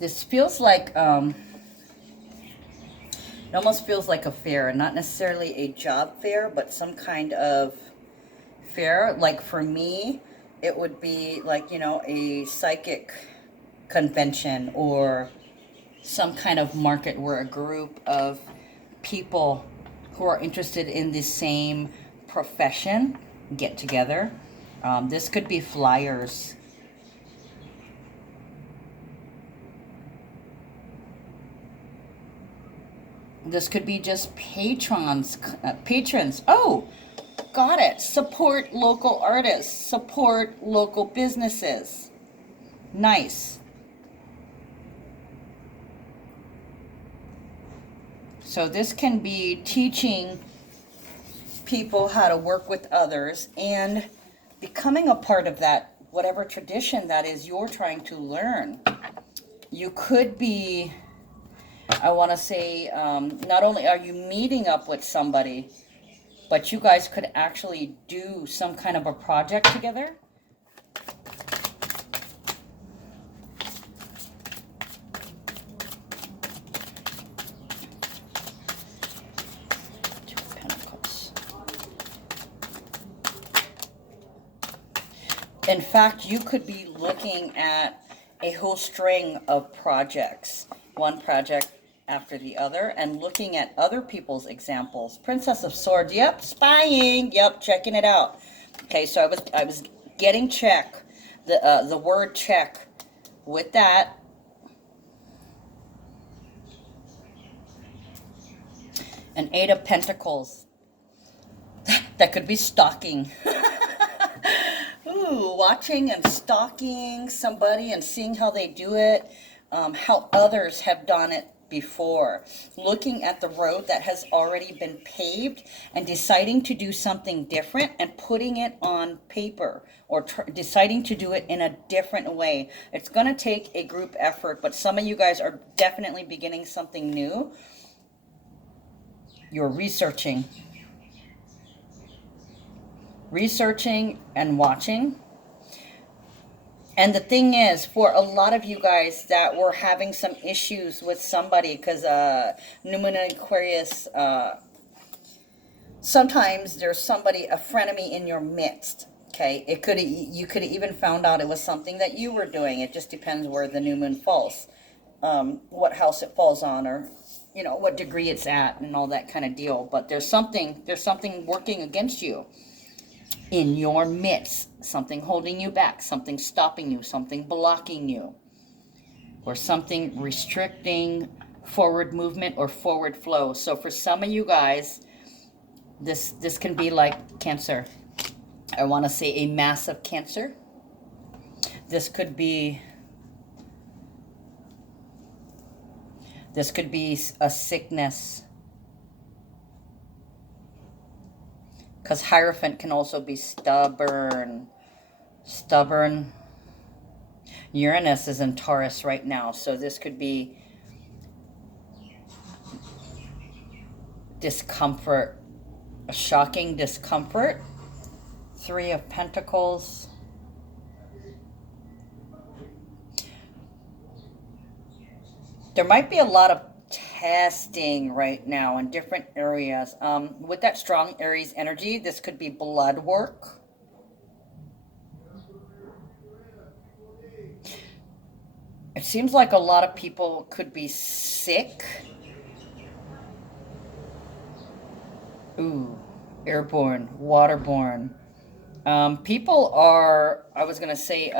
this feels like, it almost feels like a fair, not necessarily a job fair, but some kind of fair. Like for me, it would be like, you know, a psychic convention or some kind of market where a group of people who are interested in the same profession get together. This could be flyers. This could be just patrons. Oh, got it. Support local artists. Support local businesses. Nice. So this can be teaching people how to work with others and becoming a part of that, whatever tradition that is you're trying to learn. You could be, I want to say, not only are you meeting up with somebody, but you guys could actually do some kind of a project together. Two of Pentacles. In fact, you could be looking at a whole string of projects, one project after the other, and looking at other people's examples. Princess of Swords, yep, spying, yep, checking it out. Okay, so I was getting check, the word check with that. An Eight of Pentacles. That could be stalking. Ooh, watching and stalking somebody and seeing how they do it, how others have done it before. Looking at the road that has already been paved and deciding to do something different and putting it on paper, or deciding to do it in a different way. It's going to take a group effort, but some of you guys are definitely beginning something new. You're researching and watching. And the thing is, for a lot of you guys that were having some issues with somebody, because New Moon in Aquarius, sometimes there's somebody, a frenemy in your midst. Okay, you could have even found out it was something that you were doing. It just depends where the new moon falls, what house it falls on, or what degree it's at, and all that kind of deal. But there's something working against you. In your midst, something holding you back, something stopping you, something blocking you, or something restricting forward movement or forward flow. So for some of you guys, this can be like Cancer. I want to say a massive Cancer. This could be a sickness. Because Hierophant can also be stubborn. Uranus is in Taurus right now, so this could be discomfort, a shocking discomfort. Three of Pentacles. There might be a lot of testing right now in different areas. With that strong Aries energy, this could be blood work. It seems like a lot of people could be sick. Ooh, airborne, waterborne. People are, I was going to say,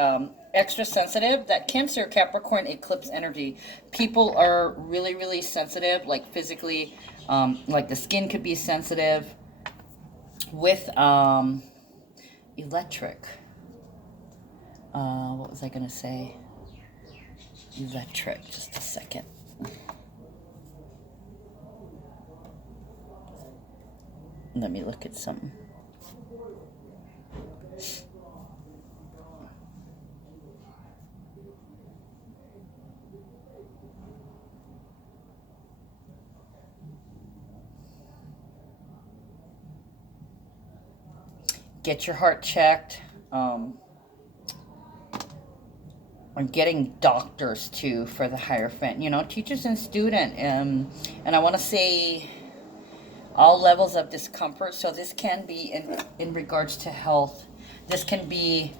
extra sensitive. That Cancer, Capricorn, eclipse energy. People are really, really sensitive, like physically, like the skin could be sensitive with electric. What was I going to say? Electric, just a second. Let me look at something. Get your heart checked. I'm getting doctors too for the Hierophant. Teachers and student. And I want to say all levels of discomfort. So this can be in regards to health. This can be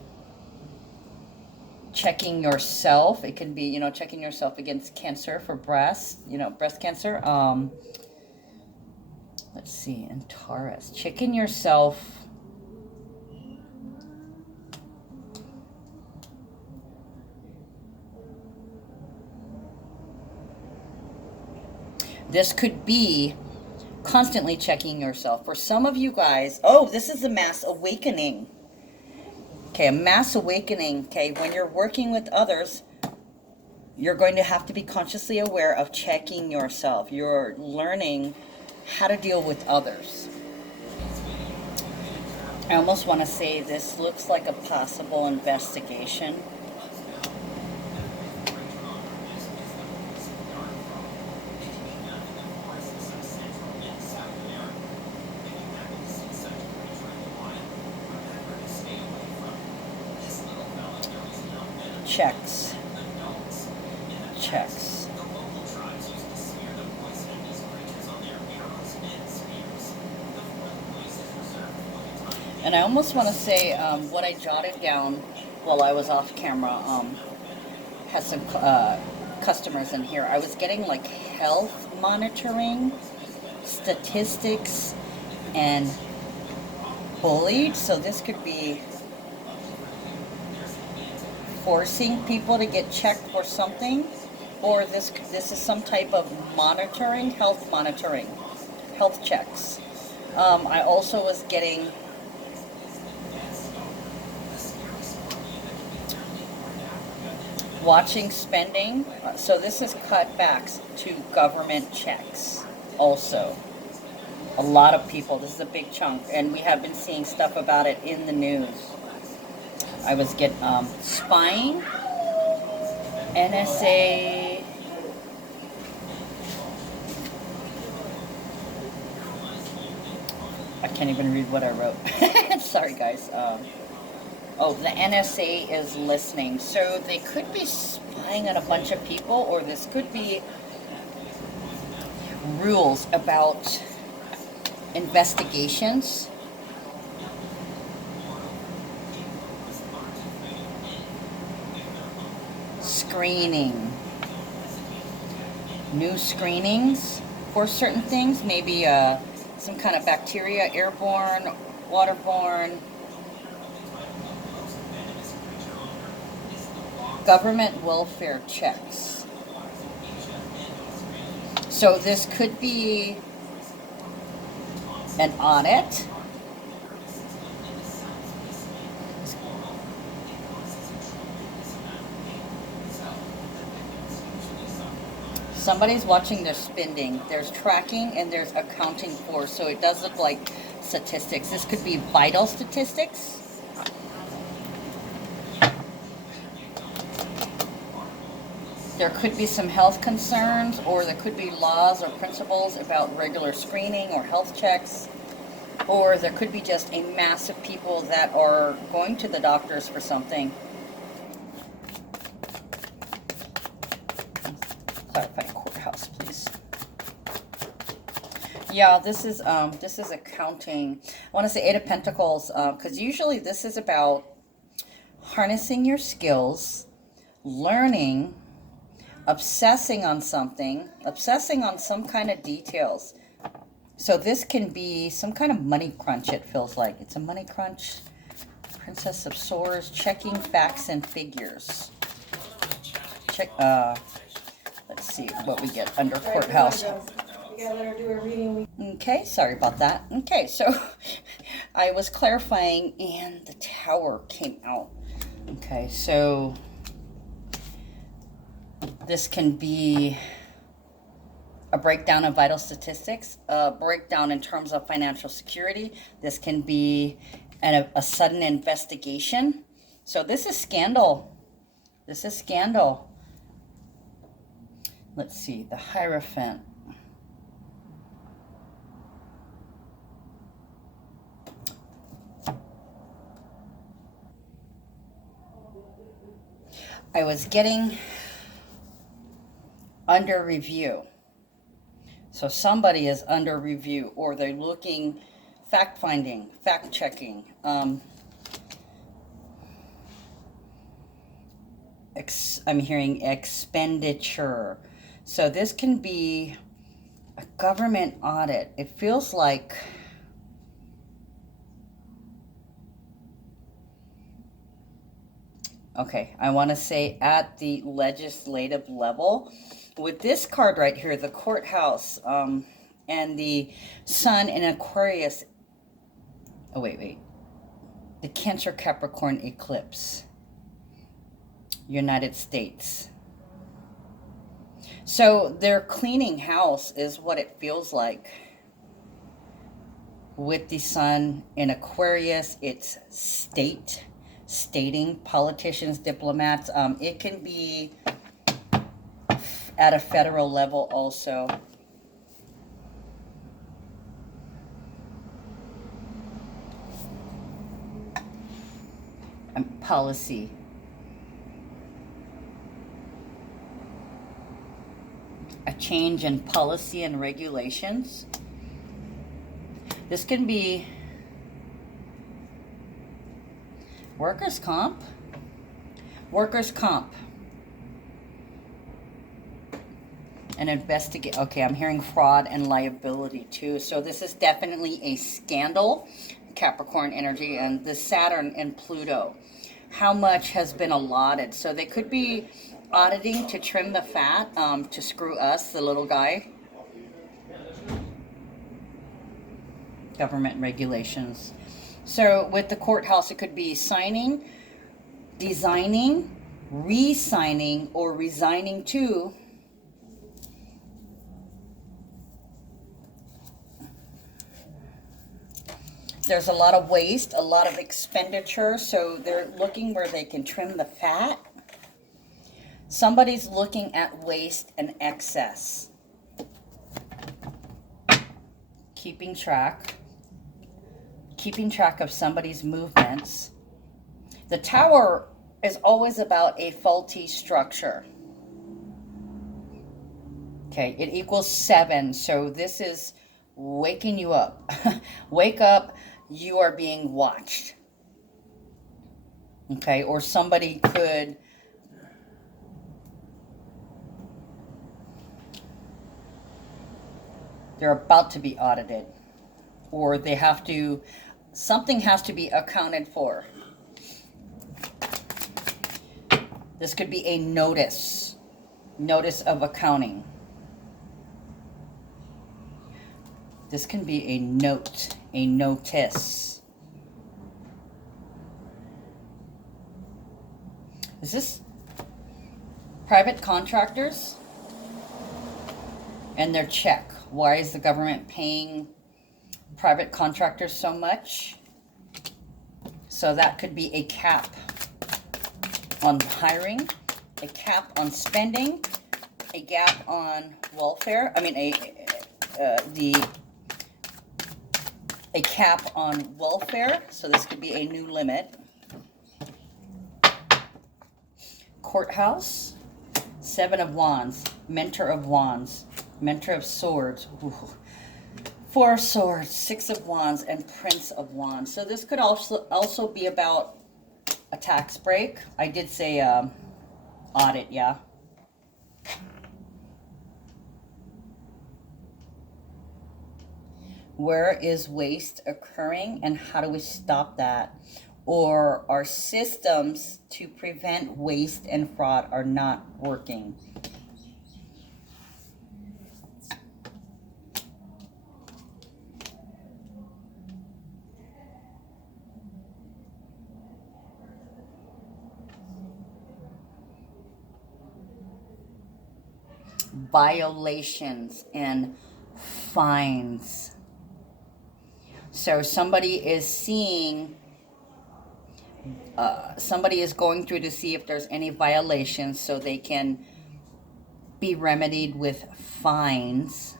checking yourself. It can be, checking yourself against cancer for breast, breast cancer. Let's see, in Taurus. Checking yourself. This could be constantly checking yourself. For some of you guys, this is a mass awakening. Okay, a mass awakening. Okay, when you're working with others, you're going to have to be consciously aware of checking yourself. You're learning how to deal with others. I almost want to say this looks like a possible investigation. Checks. And I almost want to say what I jotted down while I was off camera has some customers in here. I was getting like health monitoring, statistics, and bullied. So this could be forcing people to get checked for something, or this is some type of monitoring, health checks. I also was getting watching spending. So this is cutbacks to government checks also. A lot of people, this is a big chunk, and we have been seeing stuff about it in the news. I was getting spying, NSA, I can't even read what I wrote. Sorry guys. Oh, the NSA is listening. So they could be spying on a bunch of people, or this could be rules about investigations. Screening. New screenings for certain things. Maybe some kind of bacteria, airborne, waterborne. Government welfare checks. So this could be an audit. Somebody's watching their spending. There's tracking and there's accounting for. So it does look like statistics. This could be vital statistics. There could be some health concerns, or there could be laws or principles about regular screening or health checks, or there could be just a mass of people that are going to the doctors for something. Clarify courthouse, please. Yeah, this is accounting. I want to say Eight of Pentacles, because usually this is about harnessing your skills, learning, obsessing on something, obsessing on some kind of details. So this can be some kind of money crunch, it feels like. It's a money crunch. Princess of Swords, checking facts and figures. Check, let's see what we get under courthouse. Okay, sorry about that. Okay, so I was clarifying and the Tower came out. Okay, so this can be a breakdown of vital statistics, a breakdown in terms of financial security. This can be a sudden investigation. So this is scandal. This is scandal. Let's see, the Hierophant. I was getting under review. So somebody is under review, or they're looking, fact-finding, fact-checking. I'm hearing expenditure. So this can be a government audit. It feels like okay, I want to say at the legislative level. With this card right here, the courthouse, and the sun in Aquarius. Oh, wait. The Cancer Capricorn eclipse. United States. So they're cleaning house is what it feels like. With the sun in Aquarius, it's stating, politicians, diplomats. It can be at a federal level also. Policy. A change in policy and regulations. This can be Workers' comp? Workers' comp. And investigate. Okay, I'm hearing fraud and liability too. So this is definitely a scandal, Capricorn energy, and the Saturn and Pluto. How much has been allotted? So they could be auditing to trim the fat, to screw us, the little guy. Government regulations. So with the courthouse, it could be signing, designing, re-signing, or resigning to. There's a lot of waste, a lot of expenditure, so they're looking where they can trim the fat. Somebody's looking at waste and excess. Keeping track of somebody's movements. The Tower is always about a faulty structure. Okay, it equals 7, so this is waking you up. Wake up, you are being watched. Okay, or somebody could they're about to be audited, or they have to, something has to be accounted for. This could be a notice of accounting. This can be a note, a notice. Is this private contractors and their check? Why is the government paying private contractors so much? So that could be a cap on hiring, a cap on spending, a gap on welfare. I mean, a cap on welfare. So this could be a new limit. Courthouse, 7 of Wands, Mentor of Wands, Mentor of Swords. Ooh. 4 of Swords, 6 of Wands, and Prince of Wands. So this could also be about a tax break. I did say audit, yeah. Where is waste occurring and how do we stop that? Or our systems to prevent waste and fraud are not working. Violations and fines. So somebody is seeing, somebody is going through to see if there's any violations so they can be remedied with fines.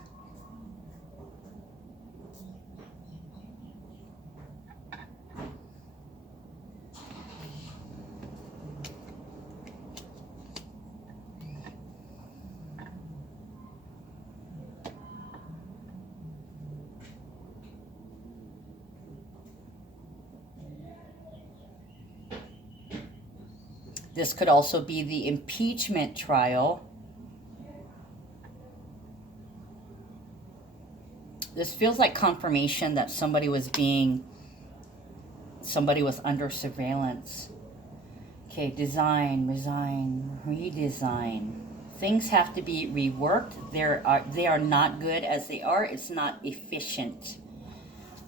This could also be the impeachment trial. This feels like confirmation that somebody was under surveillance. Okay, design, resign, redesign. Things have to be reworked. They are not good as they are. It's not efficient.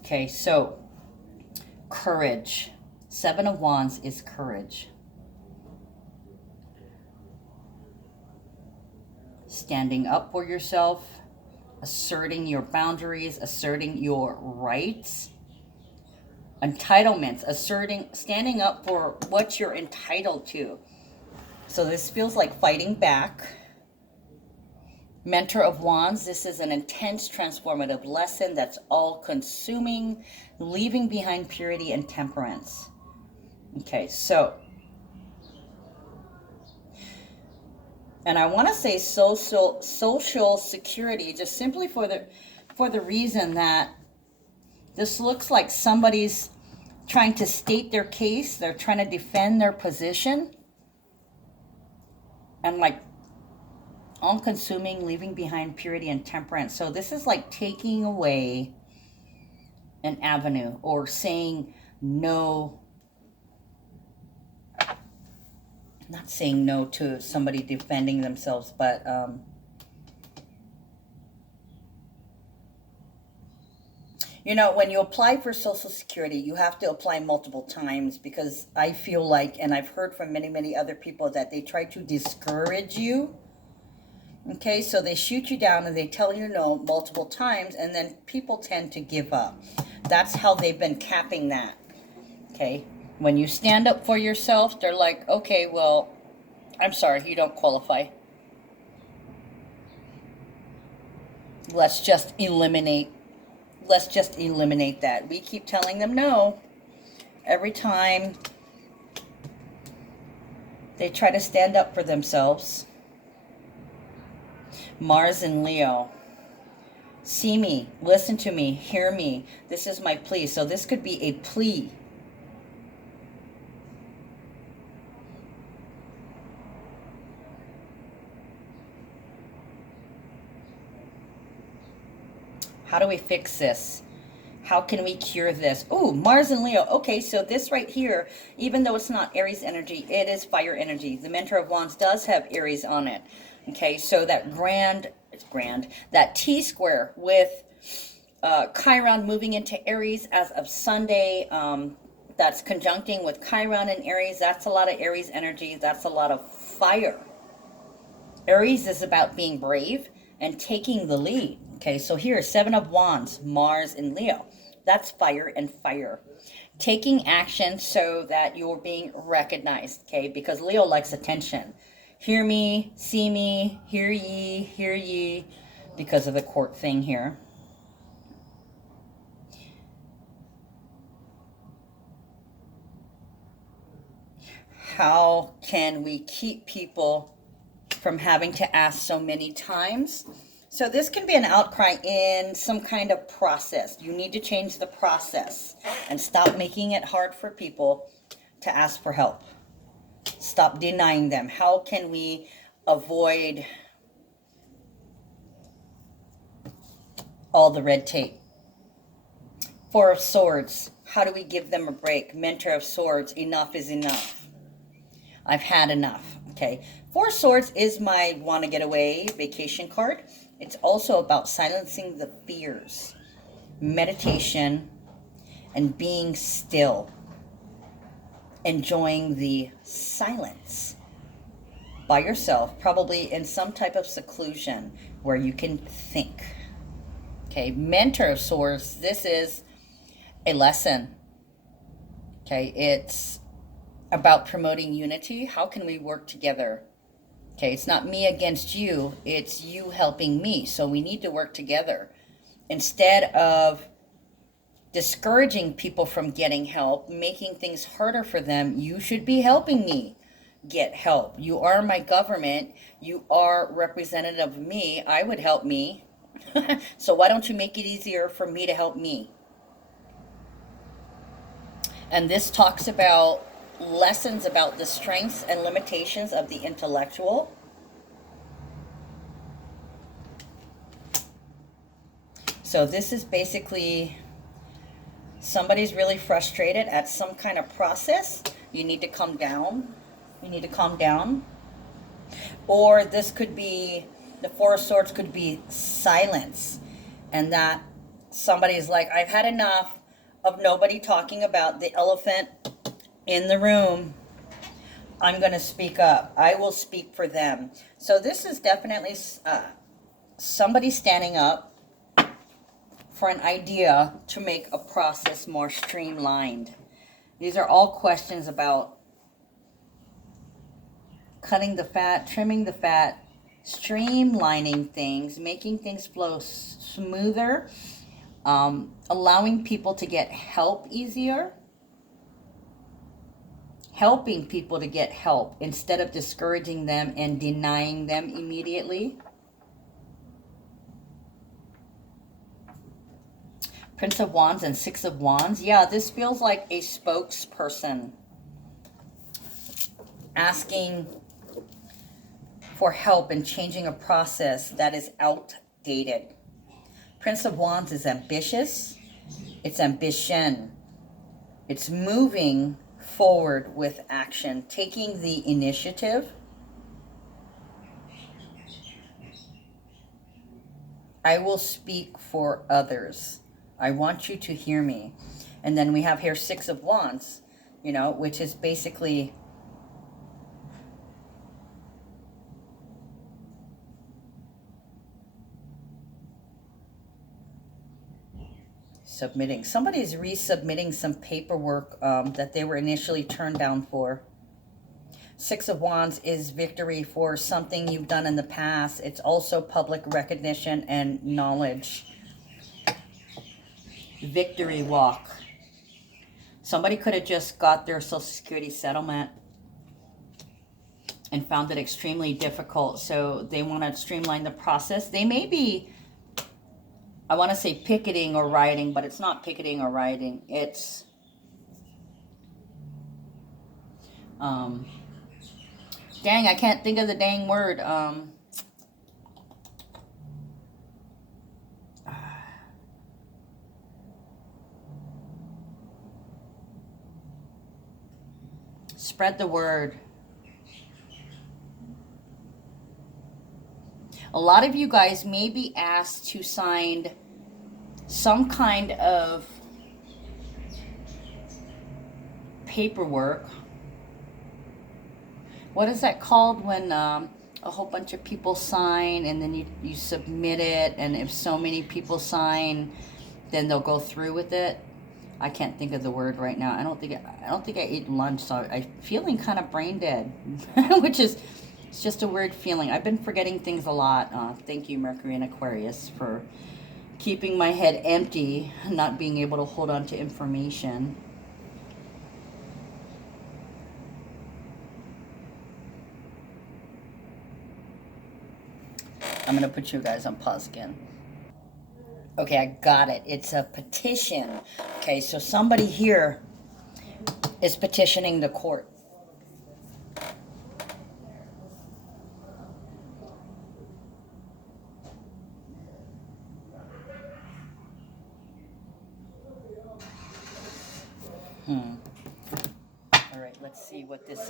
Okay, so courage. 7 of Wands is courage. Standing up for yourself, asserting your boundaries, asserting your rights, entitlements, standing up for what you're entitled to. So this feels like fighting back. Mentor of Wands, this is an intense transformative lesson that's all consuming, leaving behind purity and temperance. Okay, so, and I want to say social security, just simply for the reason that this looks like somebody's trying to state their case. They're trying to defend their position. And like all-consuming, leaving behind purity and temperance. So this is like taking away an avenue or saying no, not saying no to somebody defending themselves, but you know, when you apply for Social Security, you have to apply multiple times, because I feel like, and I've heard from many, many other people, that they try to discourage you. Okay, so they shoot you down and they tell you no multiple times, and then people tend to give up. That's how they've been capping that. Okay, when you stand up for yourself, they're like, okay, well, I'm sorry, you don't qualify. Let's just eliminate that. We keep telling them no every time they try to stand up for themselves. Mars and Leo. See me, listen to me, hear me. This is my plea. So this could be a plea. How do we fix this? How can we cure this? Oh, Mars and Leo. Okay, so this right here, even though it's not Aries energy, it is fire energy. The Mentor of Wands does have Aries on it. Okay, so that that T-square with Chiron moving into Aries as of Sunday, that's conjuncting with Chiron and Aries. That's a lot of Aries energy. That's a lot of fire. Aries is about being brave and taking the lead. Okay, so here, Seven of Wands, Mars and Leo. That's fire and fire. Taking action so that you're being recognized, okay? Because Leo likes attention. Hear me, see me, hear ye, because of the court thing here. How can we keep people from having to ask so many times? So this can be an outcry in some kind of process. You need to change the process and stop making it hard for people to ask for help. Stop denying them. How can we avoid all the red tape? Four of Swords. How do we give them a break? Mentor of Swords. Enough is enough. I've had enough. Okay. Four of Swords is my want to get away vacation card. It's also about silencing the fears, meditation, and being still. Enjoying the silence by yourself, probably in some type of seclusion where you can think. Okay, Mentor of Swords, this is a lesson. Okay, it's about promoting unity. How can we work together? Okay, it's not me against you, it's you helping me. So we need to work together. Instead of discouraging people from getting help, making things harder for them, you should be helping me get help. You are my government. You are representative of me. I would help me. So why don't you make it easier for me to help me? And this talks about lessons about the strengths and limitations of the intellectual. So this is basically somebody's really frustrated at some kind of process. You need to calm down. You need to calm down. Or this could be, the Four of Swords could be silence. And that somebody's like, I've had enough of nobody talking about the elephant in the room. I'm going to speak up. I will speak for them. So this is definitely somebody standing up for an idea to make a process more streamlined. These are all questions about cutting the fat, trimming the fat, streamlining things, making things flow smoother, allowing people to get help easier, helping people to get help instead of discouraging them and denying them immediately. Prince of Wands and Six of Wands. Yeah, this feels like a spokesperson asking for help in changing a process that is outdated. Prince of Wands is ambitious. It's ambition. It's moving forward with action, taking the initiative. I will speak for others. I want you to hear me. And then we have here Six of Wands, you know, which is basically submitting. Somebody's resubmitting some paperwork that they were initially turned down for. Six of Wands is victory for something you've done in the past. It's also public recognition and knowledge. Victory walk. Somebody could have just got their Social Security settlement and found it extremely difficult. So they want to streamline the process. They may be, I want to say picketing or rioting, but it's not picketing or rioting. It's dang, I can't think of the dang word. Spread the word. A lot of you guys may be asked to sign some kind of paperwork. What is that called when a whole bunch of people sign and then you submit it, and if so many people sign, then they'll go through with it? I can't think of the word right now. I don't think I ate lunch, so I'm feeling kind of brain dead, which is, it's just a weird feeling. I've been forgetting things a lot. Thank you, Mercury and Aquarius, for keeping my head empty, not being able to hold on to information. I'm going to put you guys on pause again. Okay, I got it. It's a petition. Okay, so somebody here is petitioning the court. All right, let's see what this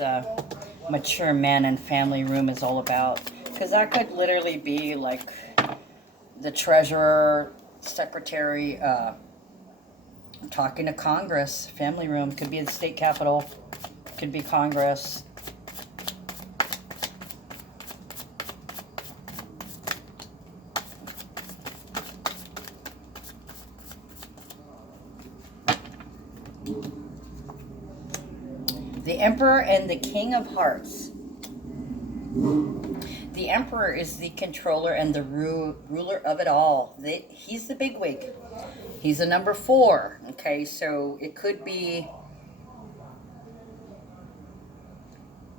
mature man and family room is all about. Because that could literally be like the treasurer, secretary, talking to Congress. Family room could be the state capitol, could be Congress. The Emperor and the King of Hearts. The Emperor is the controller and the ruler of it all. He's the bigwig. He's a number 4. Okay, so it could be...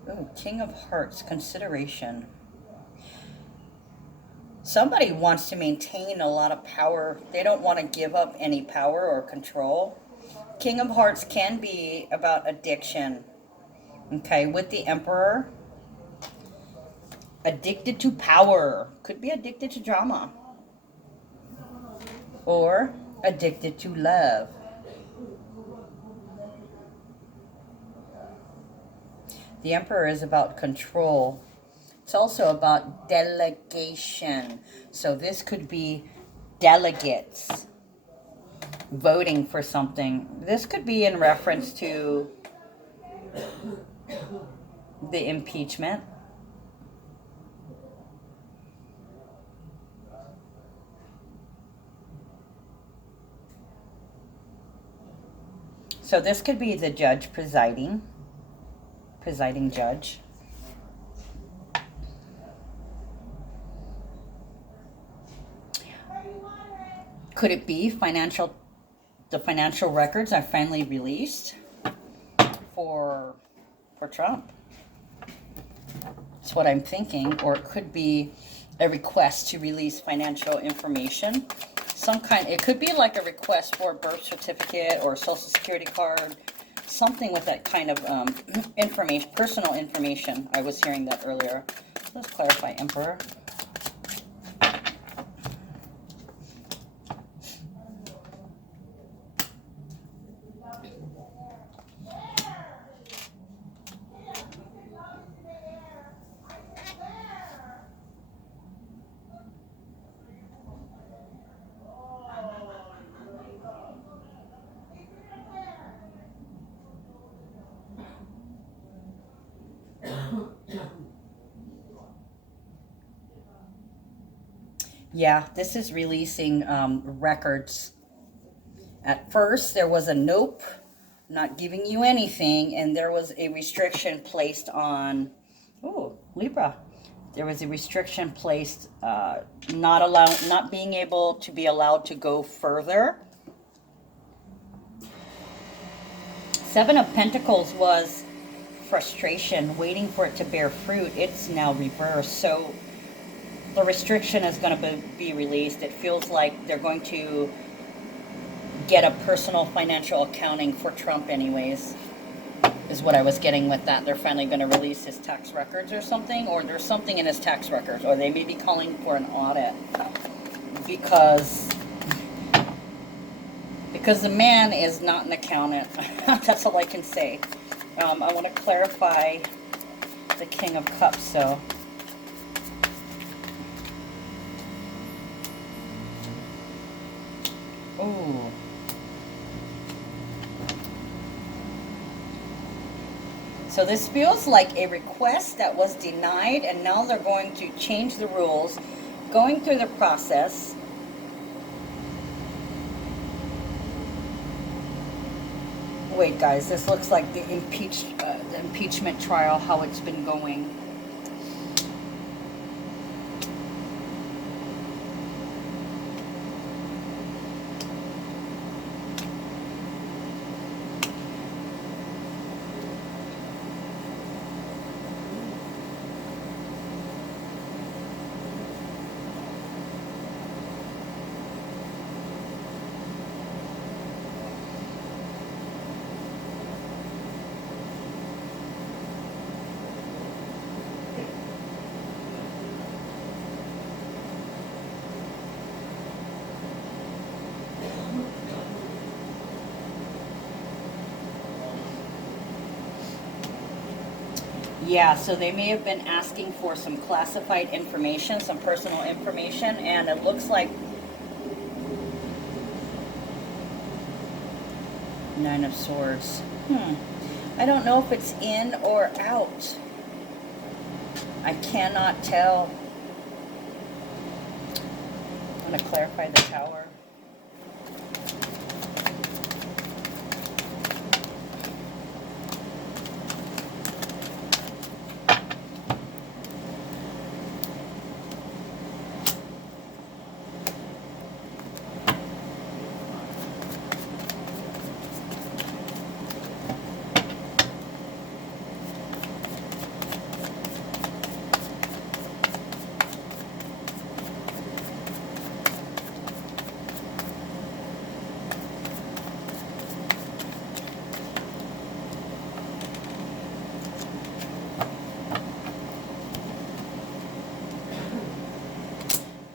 Oh, King of Hearts, consideration. Somebody wants to maintain a lot of power. They don't want to give up any power or control. King of Hearts can be about addiction. Okay, with the Emperor, addicted to power. Could be addicted to drama. Or addicted to love. The Emperor is about control. It's also about delegation. So this could be delegates voting for something. This could be in reference to the impeachment. So this could be the judge presiding judge. Could it be the financial records are finally released for Trump? That's what I'm thinking. Or it could be a request to release financial information. some kind, it could be like a request for a birth certificate or a social security card, something with that kind of information, personal information. I was hearing that earlier. Let's clarify, Emperor. Yeah, this is releasing records. At first, there was a nope, not giving you anything, and there was a restriction placed on, oh, Libra. There was a restriction placed, not being able to be allowed to go further. Seven of Pentacles was frustration, waiting for it to bear fruit. It's now reversed. So the restriction is going to be released. It feels like they're going to get a personal financial accounting for Trump anyways, is what I was getting with that. They're finally going to release his tax records or something, or there's something in his tax records, or they may be calling for an audit because the man is not an accountant. That's all I can say. I want to clarify the King of Cups, so ooh. So this feels like a request that was denied, and now they're going to change the rules, going through the process. Wait, guys, this looks like the impeachment trial, how it's been going. Yeah, so they may have been asking for some classified information, some personal information, and it looks like Nine of Swords. I don't know if it's in or out. I cannot tell. I'm going to clarify the Tower.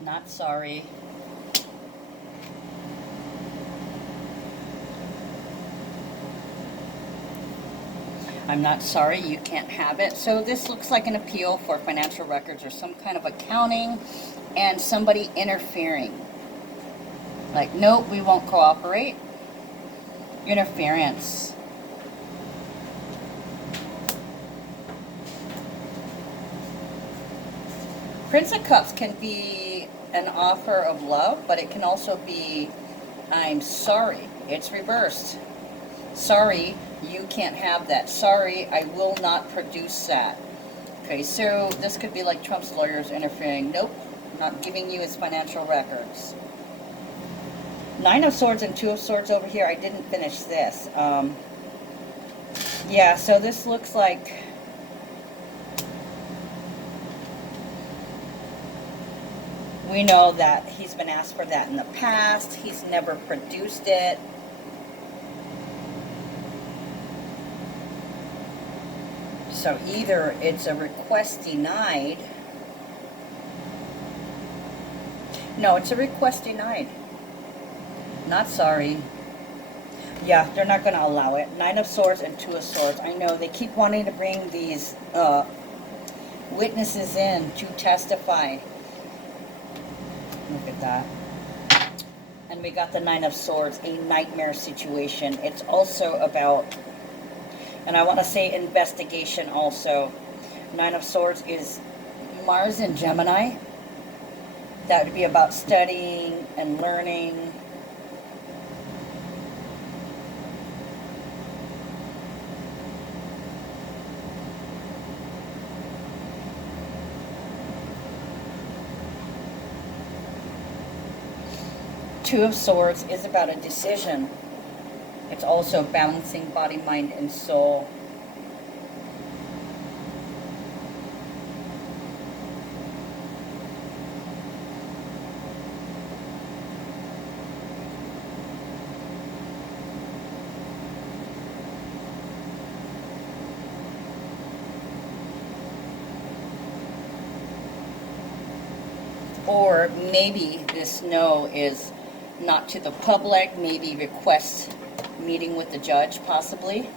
Not sorry. I'm not sorry, you can't have it. So this looks like an appeal for financial records or some kind of accounting, and somebody interfering. Like, nope, we won't cooperate. Interference. Prince of Cups can be an offer of love, but it can also be, I'm sorry. It's reversed. Sorry, you can't have that. Sorry, I will not produce that. Okay, so this could be like Trump's lawyers interfering. Nope, not giving you his financial records. Nine of Swords and Two of Swords over here. I didn't finish this. Yeah, so this looks like... We know that he's been asked for that in the past. He's never produced it. So either it's a request denied. No, it's a request denied. Not sorry. Yeah, they're not going to allow it. 9 of Swords and 2 of Swords. I know they keep wanting to bring these witnesses in to testify. Look at that. And we got the 9 of Swords, a nightmare situation. It's also about, and I want to say investigation also. 9 of Swords is Mars in Gemini. That would be about studying and learning. Two of Swords is about a decision. It's also balancing body, mind, and soul. Or maybe this no is not to the public, maybe request meeting with the judge, possibly.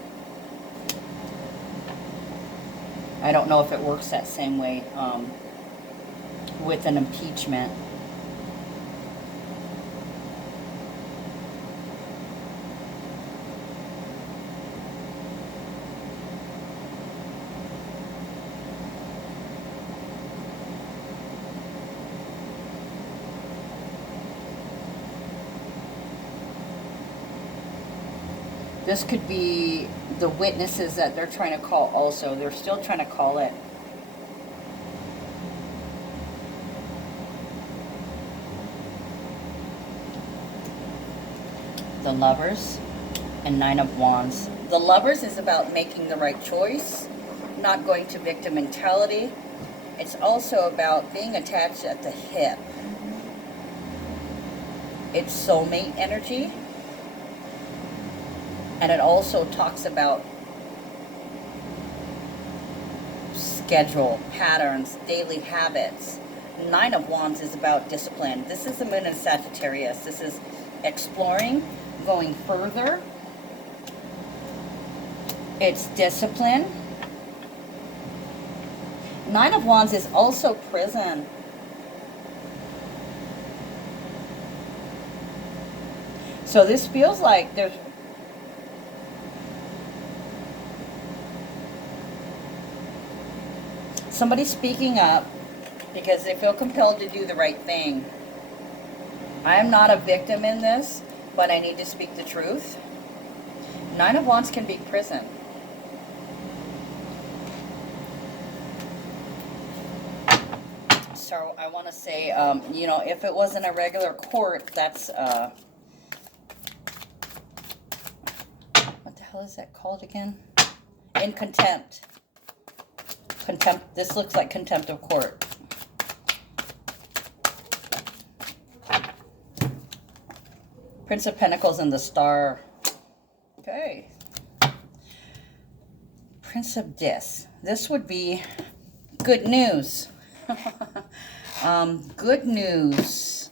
I don't know if it works that same way with an impeachment. This could be the witnesses that they're trying to call also. They're still trying to call it. The Lovers and 9 of Wands. The Lovers is about making the right choice, not going to victim mentality. It's also about being attached at the hip. It's soulmate energy. And it also talks about schedule, patterns, daily habits. 9 of Wands is about discipline. This is the moon in Sagittarius. This is exploring, going further. It's discipline. 9 of Wands is also prison. So this feels like there's somebody speaking up because they feel compelled to do the right thing. I am not a victim in this, but I need to speak the truth. 9 of Wands can be prison. So I want to say, you know, if it wasn't a regular court, that's, what the hell is that called again? In contempt. Contempt. This looks like contempt of court. Prince of Pentacles and the Star. Okay. Prince of Dis. This would be good news. Good news.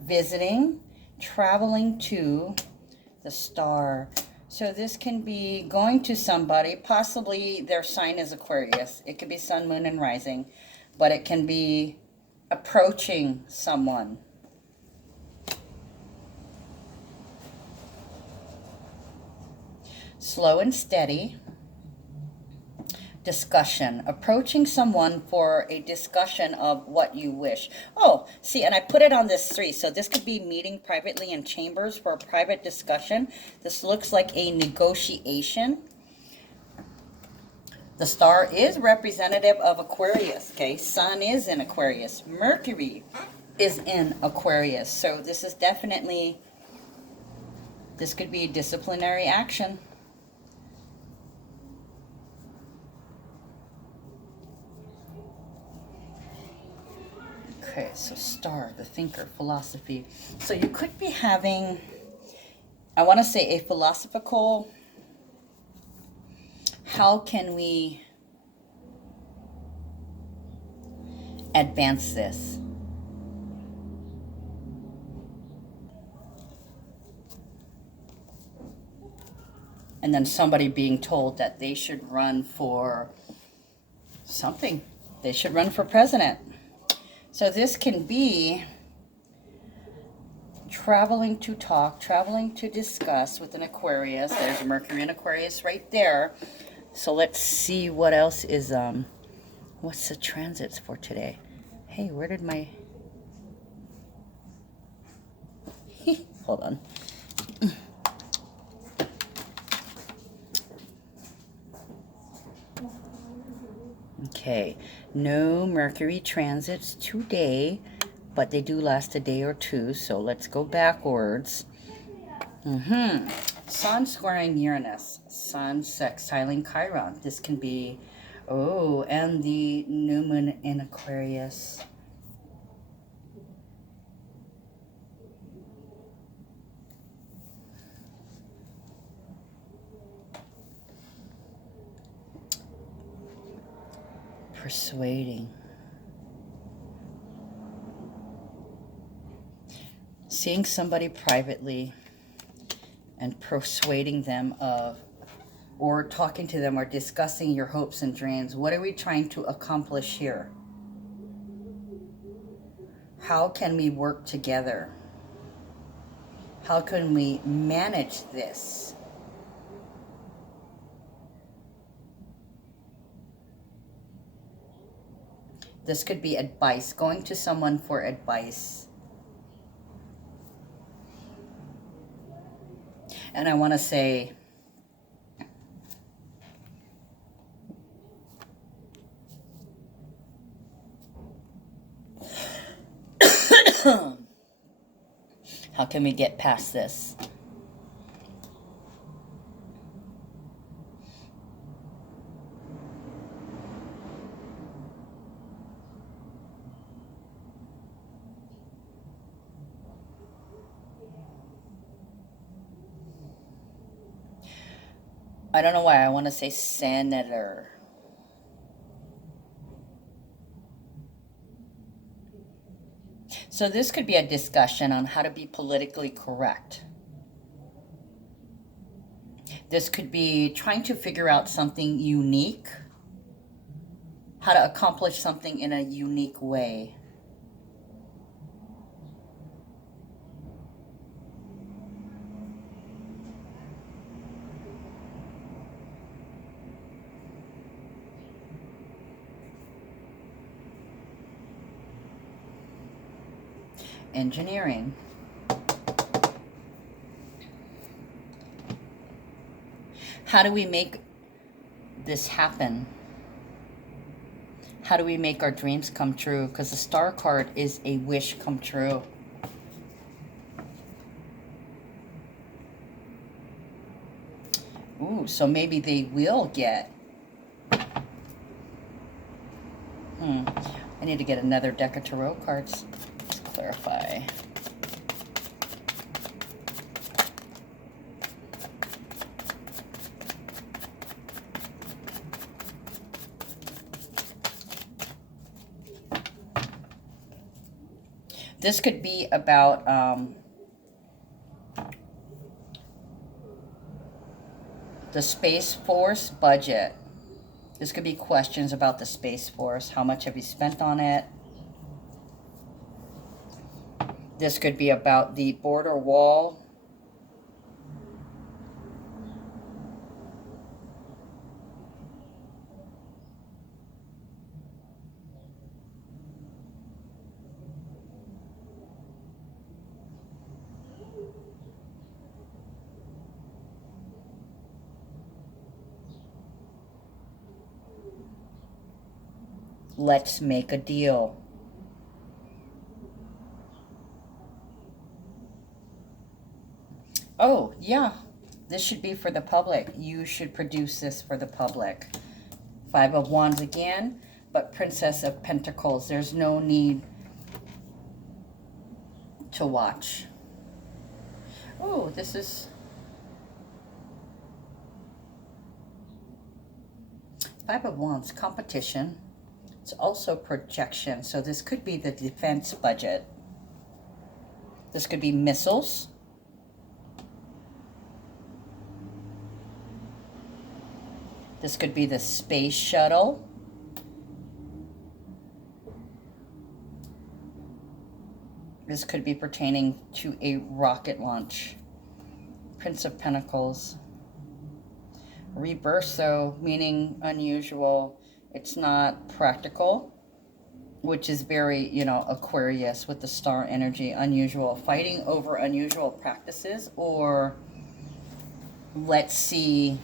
Visiting, traveling to the Star. So this can be going to somebody, possibly their sign is Aquarius. It could be Sun, Moon, and Rising, but it can be approaching someone. Slow and steady. Discussion. Approaching someone for a discussion of what you wish. Oh, see, and I put it on this 3. So this could be meeting privately in chambers for a private discussion. This looks like a negotiation. The Star is representative of Aquarius, okay? Sun is in Aquarius. Mercury is in Aquarius. So this is definitely, this could be disciplinary action. Okay, so star, the thinker, philosophy. So you could be having, I want to say, a philosophical, how can we advance this? And then somebody being told that they should run for something. They should run for president. So this can be traveling to talk, traveling to discuss with an Aquarius. There's a Mercury in Aquarius right there. So let's see what else is, what's the transits for today? Hey, where did my, hold on. Okay, no Mercury transits today, but they do last a day or two, so let's go backwards. Sun squaring Uranus, Sun sextiling Chiron. This can be, oh, and the new moon in Aquarius. Persuading. Seeing somebody privately and persuading them of, or talking to them or discussing your hopes and dreams. What are we trying to accomplish here? How can we work together? How can we manage this? This could be advice, going to someone for advice. And I want to say, how can we get past this? I don't know why I want to say senator. So this could be a discussion on how to be politically correct. This could be trying to figure out something unique, how to accomplish something in a unique way. Engineering. How do we make this happen? How do we make our dreams come true? Because the star card is a wish come true. Ooh, so maybe they will get... I need to get another deck of tarot cards. Let's clarify. This could be about the Space Force budget. This could be questions about the Space Force. How much have you spent on it? This could be about the border wall. Let's make a deal. Oh, yeah. This should be for the public. You should produce this for the public. Five of Wands again, but Princess of Pentacles. There's no need to watch. Oh, this is Five of Wands, competition. It's also projection. So this could be the defense budget. This could be missiles. This could be the space shuttle. This could be pertaining to a rocket launch. Prince of Pentacles. Rebirth, though, meaning unusual. It's not practical, which is very, you know, Aquarius with the star energy. Unusual. Fighting over unusual practices, or let's see.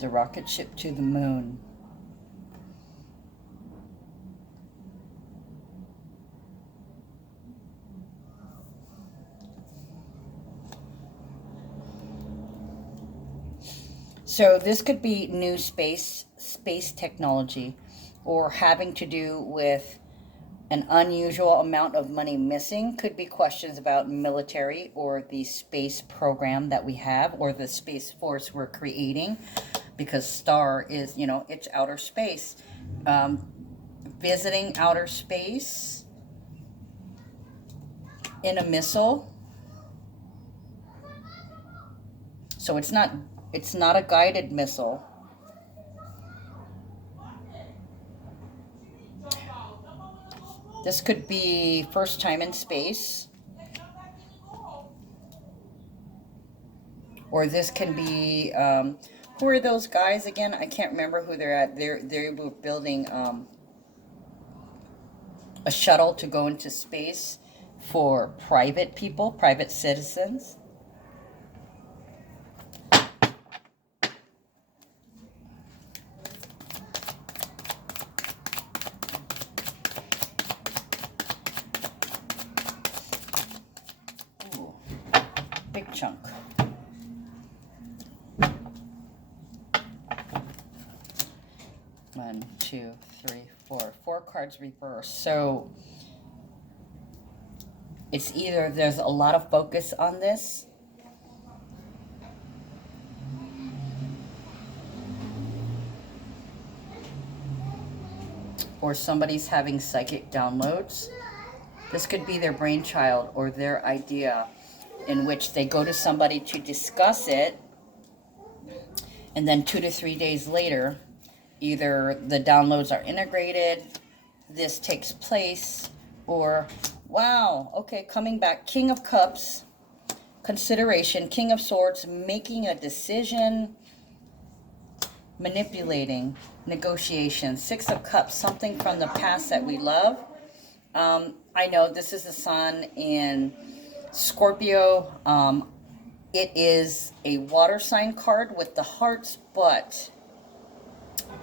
The rocket ship to the moon. So this could be new space technology, or having to do with an unusual amount of money missing. Could be questions about military or the space program that we have, or the space force we're creating, because star is, you know, it's outer space. Visiting outer space in a missile. So it's not a guided missile. This could be first time in space. Or this can be, who are those guys again? I can't remember who they're at. They were building a shuttle to go into space for private people, private citizens. Ooh, big chunk. One, two, three, four. 4 cards reversed. So it's either there's a lot of focus on this, or somebody's having psychic downloads. This could be their brainchild or their idea, in which they go to somebody to discuss it, and then 2 to 3 days later, either the downloads are integrated, this takes place, or, wow, okay, coming back, King of Cups, consideration, King of Swords, making a decision, manipulating, negotiation, 6 of Cups, something from the past that we love. I know this is the sun in Scorpio. It is a water sign card with the hearts, but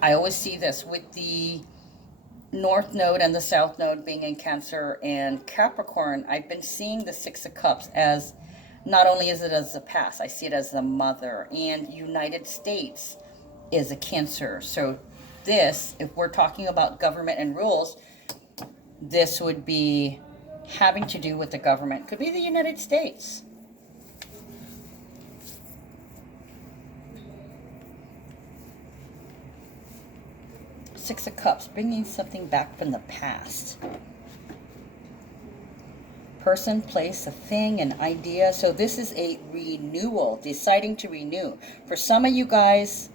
I always see this with the North Node and the South Node being in Cancer and Capricorn. I've been seeing the 6 of Cups as, not only is it as the past, I see it as the mother, and United States is a Cancer. So this, if we're talking about government and rules, this would be having to do with the government. Could be the United States. Six of Cups, bringing something back from the past. Person, place, a thing, an idea. So this is a renewal, deciding to renew. For some of you guys,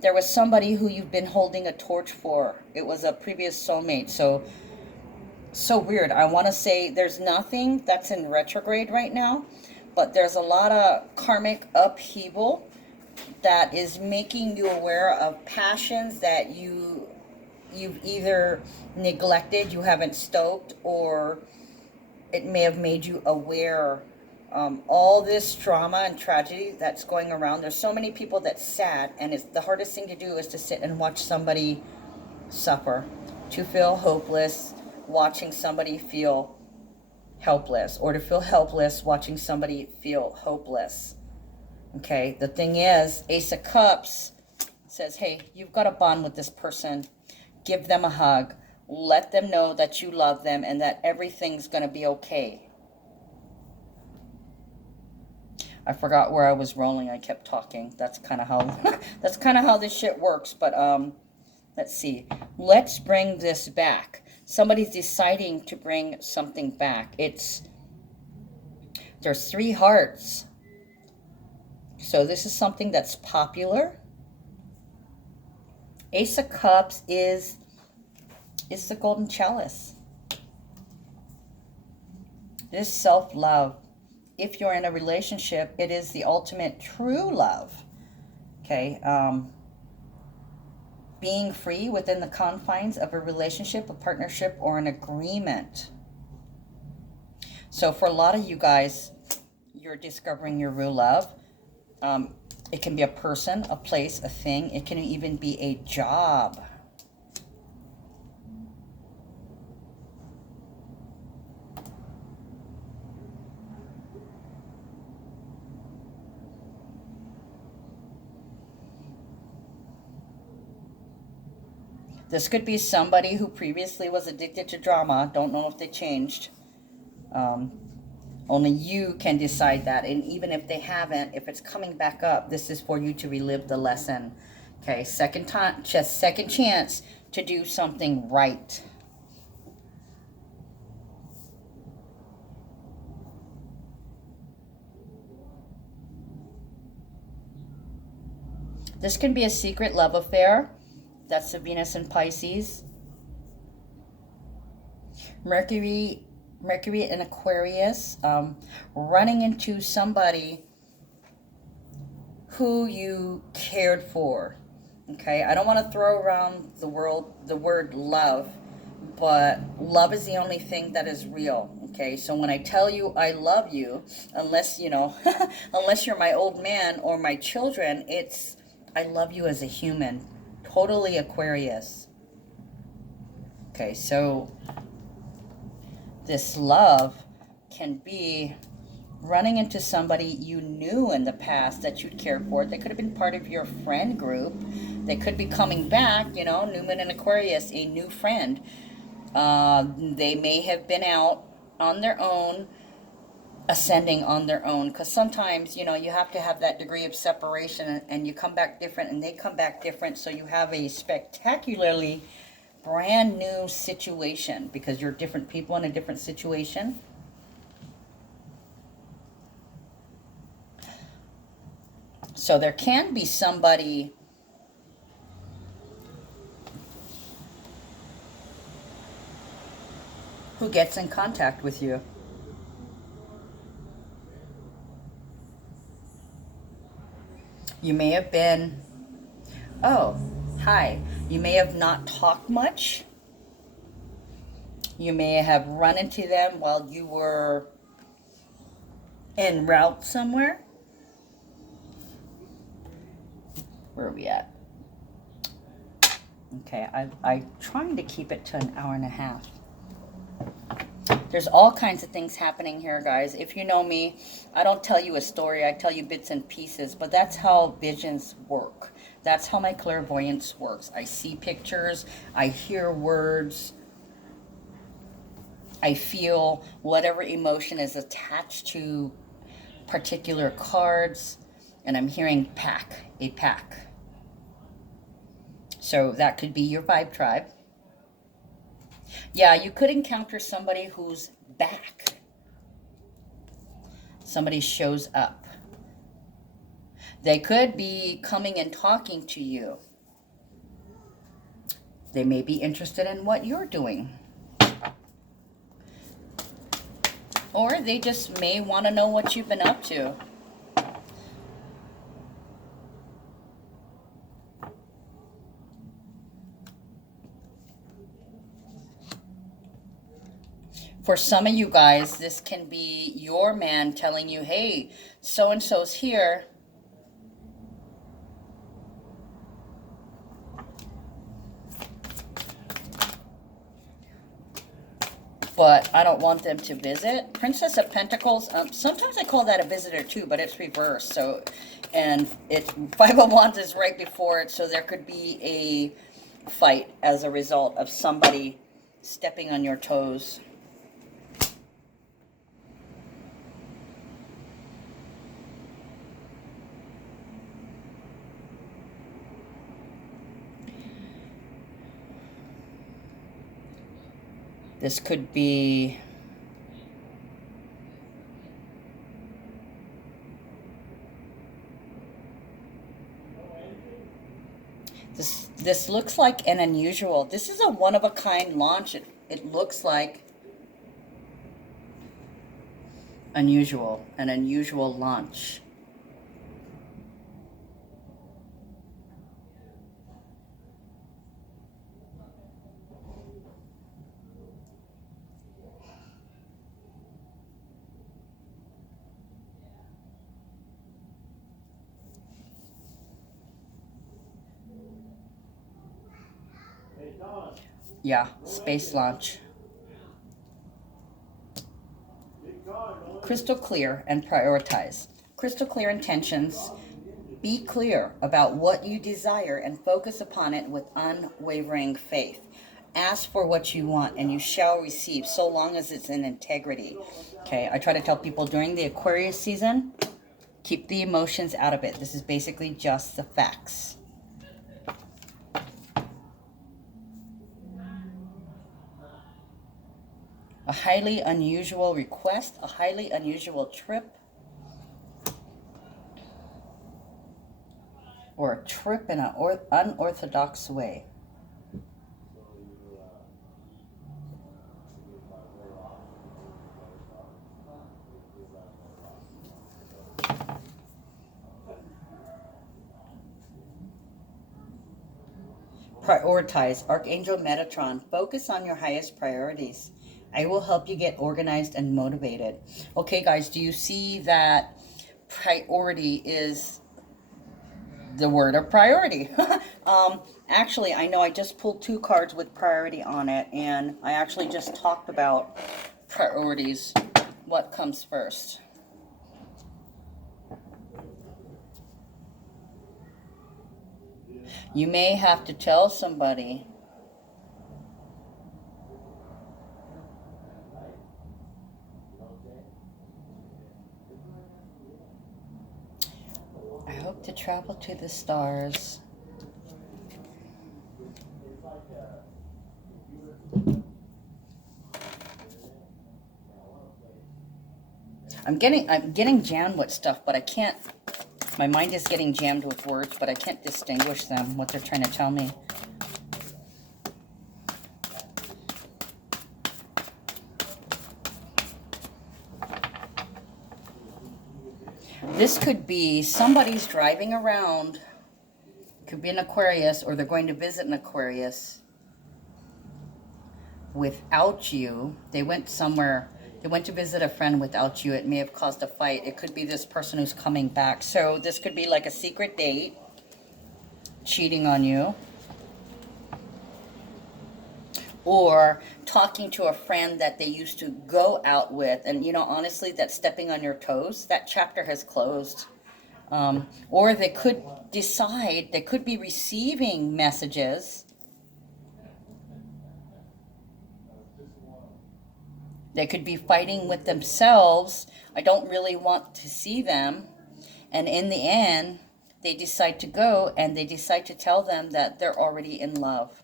there was somebody who you've been holding a torch for. It was a previous soulmate. So weird. I want to say there's nothing that's in retrograde right now, but there's a lot of karmic upheaval that is making you aware of passions that you've either neglected, you haven't stoked, or it may have made you aware. All this trauma and tragedy that's going around, there's so many people that's sad, and it's the hardest thing to do is to sit and watch somebody suffer, to feel hopeless, watching somebody feel helpless, or to feel helpless watching somebody feel hopeless. Okay, the thing is, Ace of Cups says, hey, you've got a bond with this person. Give them a hug. Let them know that you love them and that everything's going to be okay. I forgot where I was rolling. I kept talking. That's kind of how that's kind of how this shit works. But let's see. Let's bring this back. Somebody's deciding to bring something back. There's 3 hearts. So this is something that's popular. Ace of Cups is the golden chalice. It is self-love. If you're in a relationship, it is the ultimate true love. Okay. Being free within the confines of a relationship, a partnership, or an agreement. So for a lot of you guys, you're discovering your real love. It can be a person, a place, a thing. It can even be a job. This could be somebody who previously was addicted to drama. Don't know if they changed. Only you can decide that. And even if they haven't, if it's coming back up, this is for you to relive the lesson. Okay, second chance to do something right. This can be a secret love affair. That's the Venus in Pisces. Mercury in Aquarius. Running into somebody who you cared for. Okay, I don't want to throw around the word love, but love is the only thing that is real. Okay, so when I tell you I love you, unless unless you're my old man or my children, it's I love you as a human. Totally Aquarius. Okay, so this love can be running into somebody you knew in the past that you'd cared for. They could have been part of your friend group. They could be coming back, new moon in Aquarius, a new friend. They may have been out on their own, ascending on their own, because sometimes you have to have that degree of separation, and you come back different and they come back different, so you have a spectacularly brand new situation because you're different people in a different situation. So there can be somebody who gets in contact with you. You may have been, oh, hi. You may have not talked much. You may have run into them while you were en route somewhere. Where are we at? Okay, I'm trying to keep it to an hour and a half. There's all kinds of things happening here, guys. If you know me, I don't tell you a story. I tell you bits and pieces, but that's how visions work. That's how my clairvoyance works. I see pictures. I hear words. I feel whatever emotion is attached to particular cards, and I'm hearing a pack. So that could be your vibe tribe. Yeah, you could encounter somebody who's back. Somebody shows up. They could be coming and talking to you. They may be interested in what you're doing. Or they just may want to know what you've been up to. For some of you guys, this can be your man telling you, hey, so-and-so's here. but I don't want them to visit. Princess of Pentacles, sometimes I call that a visitor too, but it's reversed. So, and Five of Wands is right before it, so there could be a fight as a result of somebody stepping on your toes. This could be this looks like an unusual. This is a one-of-a-kind launch. It looks like an unusual launch. Yeah, space launch. Crystal clear and prioritize. Crystal clear intentions. Be clear about what you desire and focus upon it with unwavering faith. Ask for what you want and you shall receive, so long as it's in integrity. Okay, I try to tell people during the Aquarius season, keep the emotions out of it. This is basically just the facts. A highly unusual request, a highly unusual trip, or a trip in an unorthodox way. Prioritize. Archangel Metatron. Focus on your highest priorities. I will help you get organized and motivated. Okay, guys, do you see that priority is the word of priority? Actually, I know I just pulled 2 cards with priority on it, and I actually just talked about priorities. What comes first? You may have to tell somebody. I hope to travel to the stars. I'm getting jammed with stuff, but I can't. My mind is getting jammed with words, but I can't distinguish them, what they're trying to tell me. This could be somebody's driving around. Could be an Aquarius, or they're going to visit an Aquarius without you. They went somewhere. They went to visit a friend without you. It may have caused a fight. It could be this person who's coming back. So this could be like a secret date, cheating on you, or talking to a friend that they used to go out with. And, you know, honestly, that's stepping on your toes. That chapter has closed. Or they could decide, they could be receiving messages. They could be fighting with themselves. I don't really want to see them. And in the end, they decide to go, and they decide to tell them that they're already in love.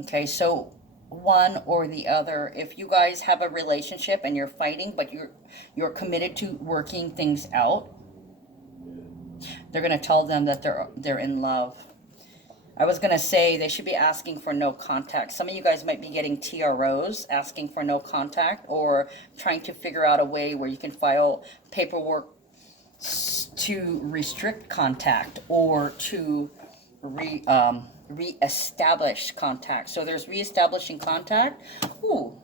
Okay, so one or the other. If you guys have a relationship and you're fighting, but you're committed to working things out, they're going to tell them that they're in love. I was going to say they should be asking for no contact. Some of you guys might be getting TROs, asking for no contact, or trying to figure out a way where you can file paperwork to restrict contact or to reestablish contact. So there's reestablishing contact. Ooh.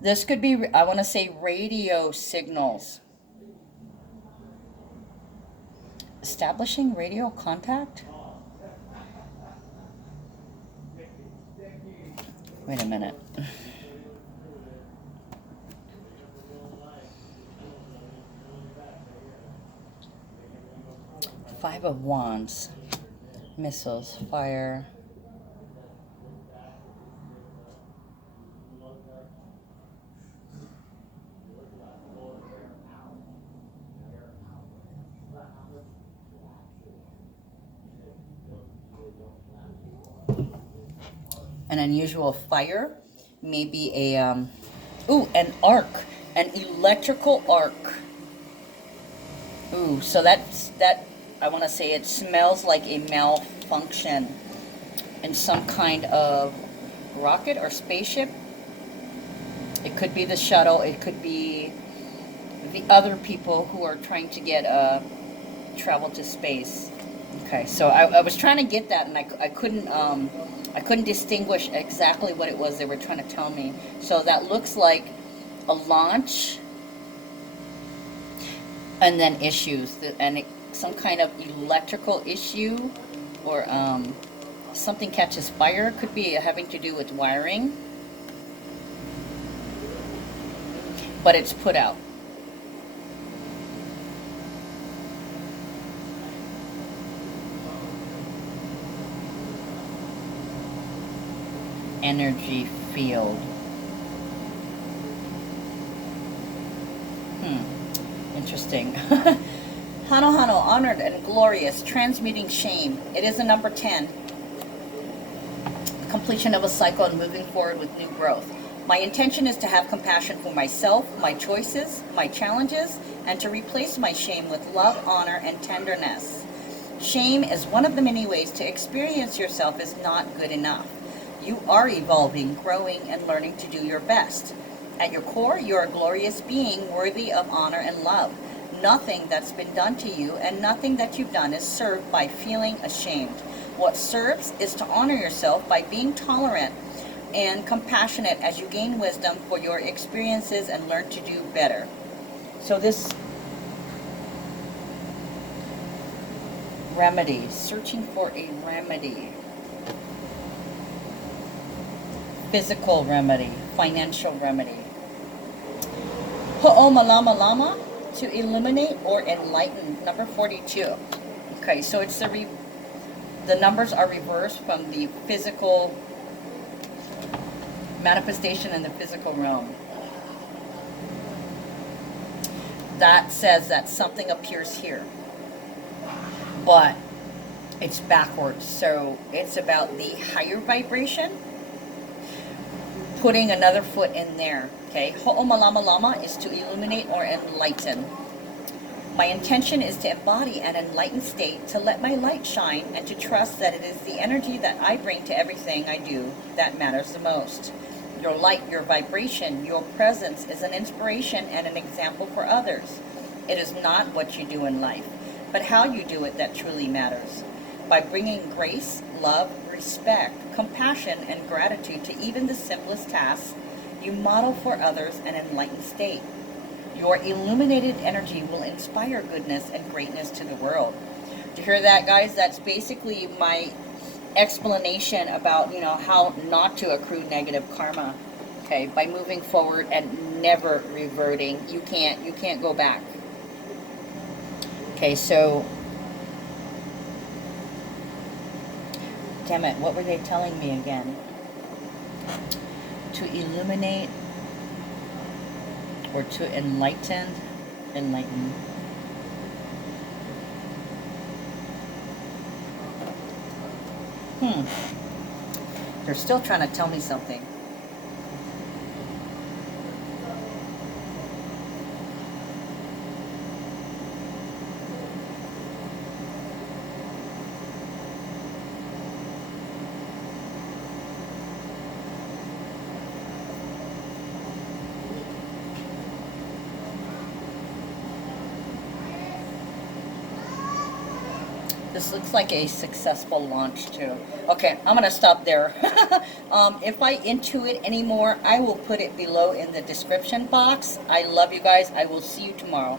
This could be, I want to say, radio signals. Establishing radio contact? Wait a minute. Five of Wands. Missiles, fire. An unusual fire. Maybe a, ooh, an arc. An electrical arc. Ooh, so that, I want to say it smells like a malfunction in some kind of rocket or spaceship. It could be the shuttle. It could be the other people who are trying to get travel to space. Okay, so I was trying to get that, and I couldn't distinguish exactly what it was they were trying to tell me. So that looks like a launch, and then issues, and some kind of electrical issue, or something catches fire. Could be having to do with wiring, but it's put out. Energy field. Interesting. Hano Hano, honored and glorious, transmuting shame. It is a number 10. Completion of a cycle and moving forward with new growth. My intention is to have compassion for myself, my choices, my challenges, and to replace my shame with love, honor, and tenderness. Shame is one of the many ways to experience yourself as not good enough. You are evolving, growing, and learning to do your best. At your core, you're a glorious being worthy of honor and love. Nothing that's been done to you and nothing that you've done is served by feeling ashamed. What serves is to honor yourself by being tolerant and compassionate as you gain wisdom for your experiences and learn to do better. So this remedy, searching for a remedy. Physical remedy, financial remedy. Ho'oma Lama Lama, to illuminate or enlighten, number 42. Okay, so it's the numbers are reversed from the physical manifestation in the physical realm. That says that something appears here, but it's backwards. So it's about the higher vibration, putting another foot in there. Okay, Ho'oma Lama Lama is to illuminate or enlighten. My intention is to embody an enlightened state, to let my light shine, and to trust that it is the energy that I bring to everything I do that matters the most. Your light, your vibration, your presence is an inspiration and an example for others. It is not what you do in life, but how you do it that truly matters. By bringing grace, love, respect, compassion, and gratitude to even the simplest tasks, you model for others an enlightened state. Your illuminated energy will inspire goodness and greatness to the world. Do you hear that, guys? That's basically my explanation about, how not to accrue negative karma. Okay, by moving forward and never reverting. You can't go back. Okay, so damn it, what were they telling me again? To illuminate or to enlighten. They're still trying to tell me something. This looks like a successful launch too. Okay, I'm gonna stop there. If I intuit anymore, I will put it below in the description box. I love you guys. I will see you tomorrow.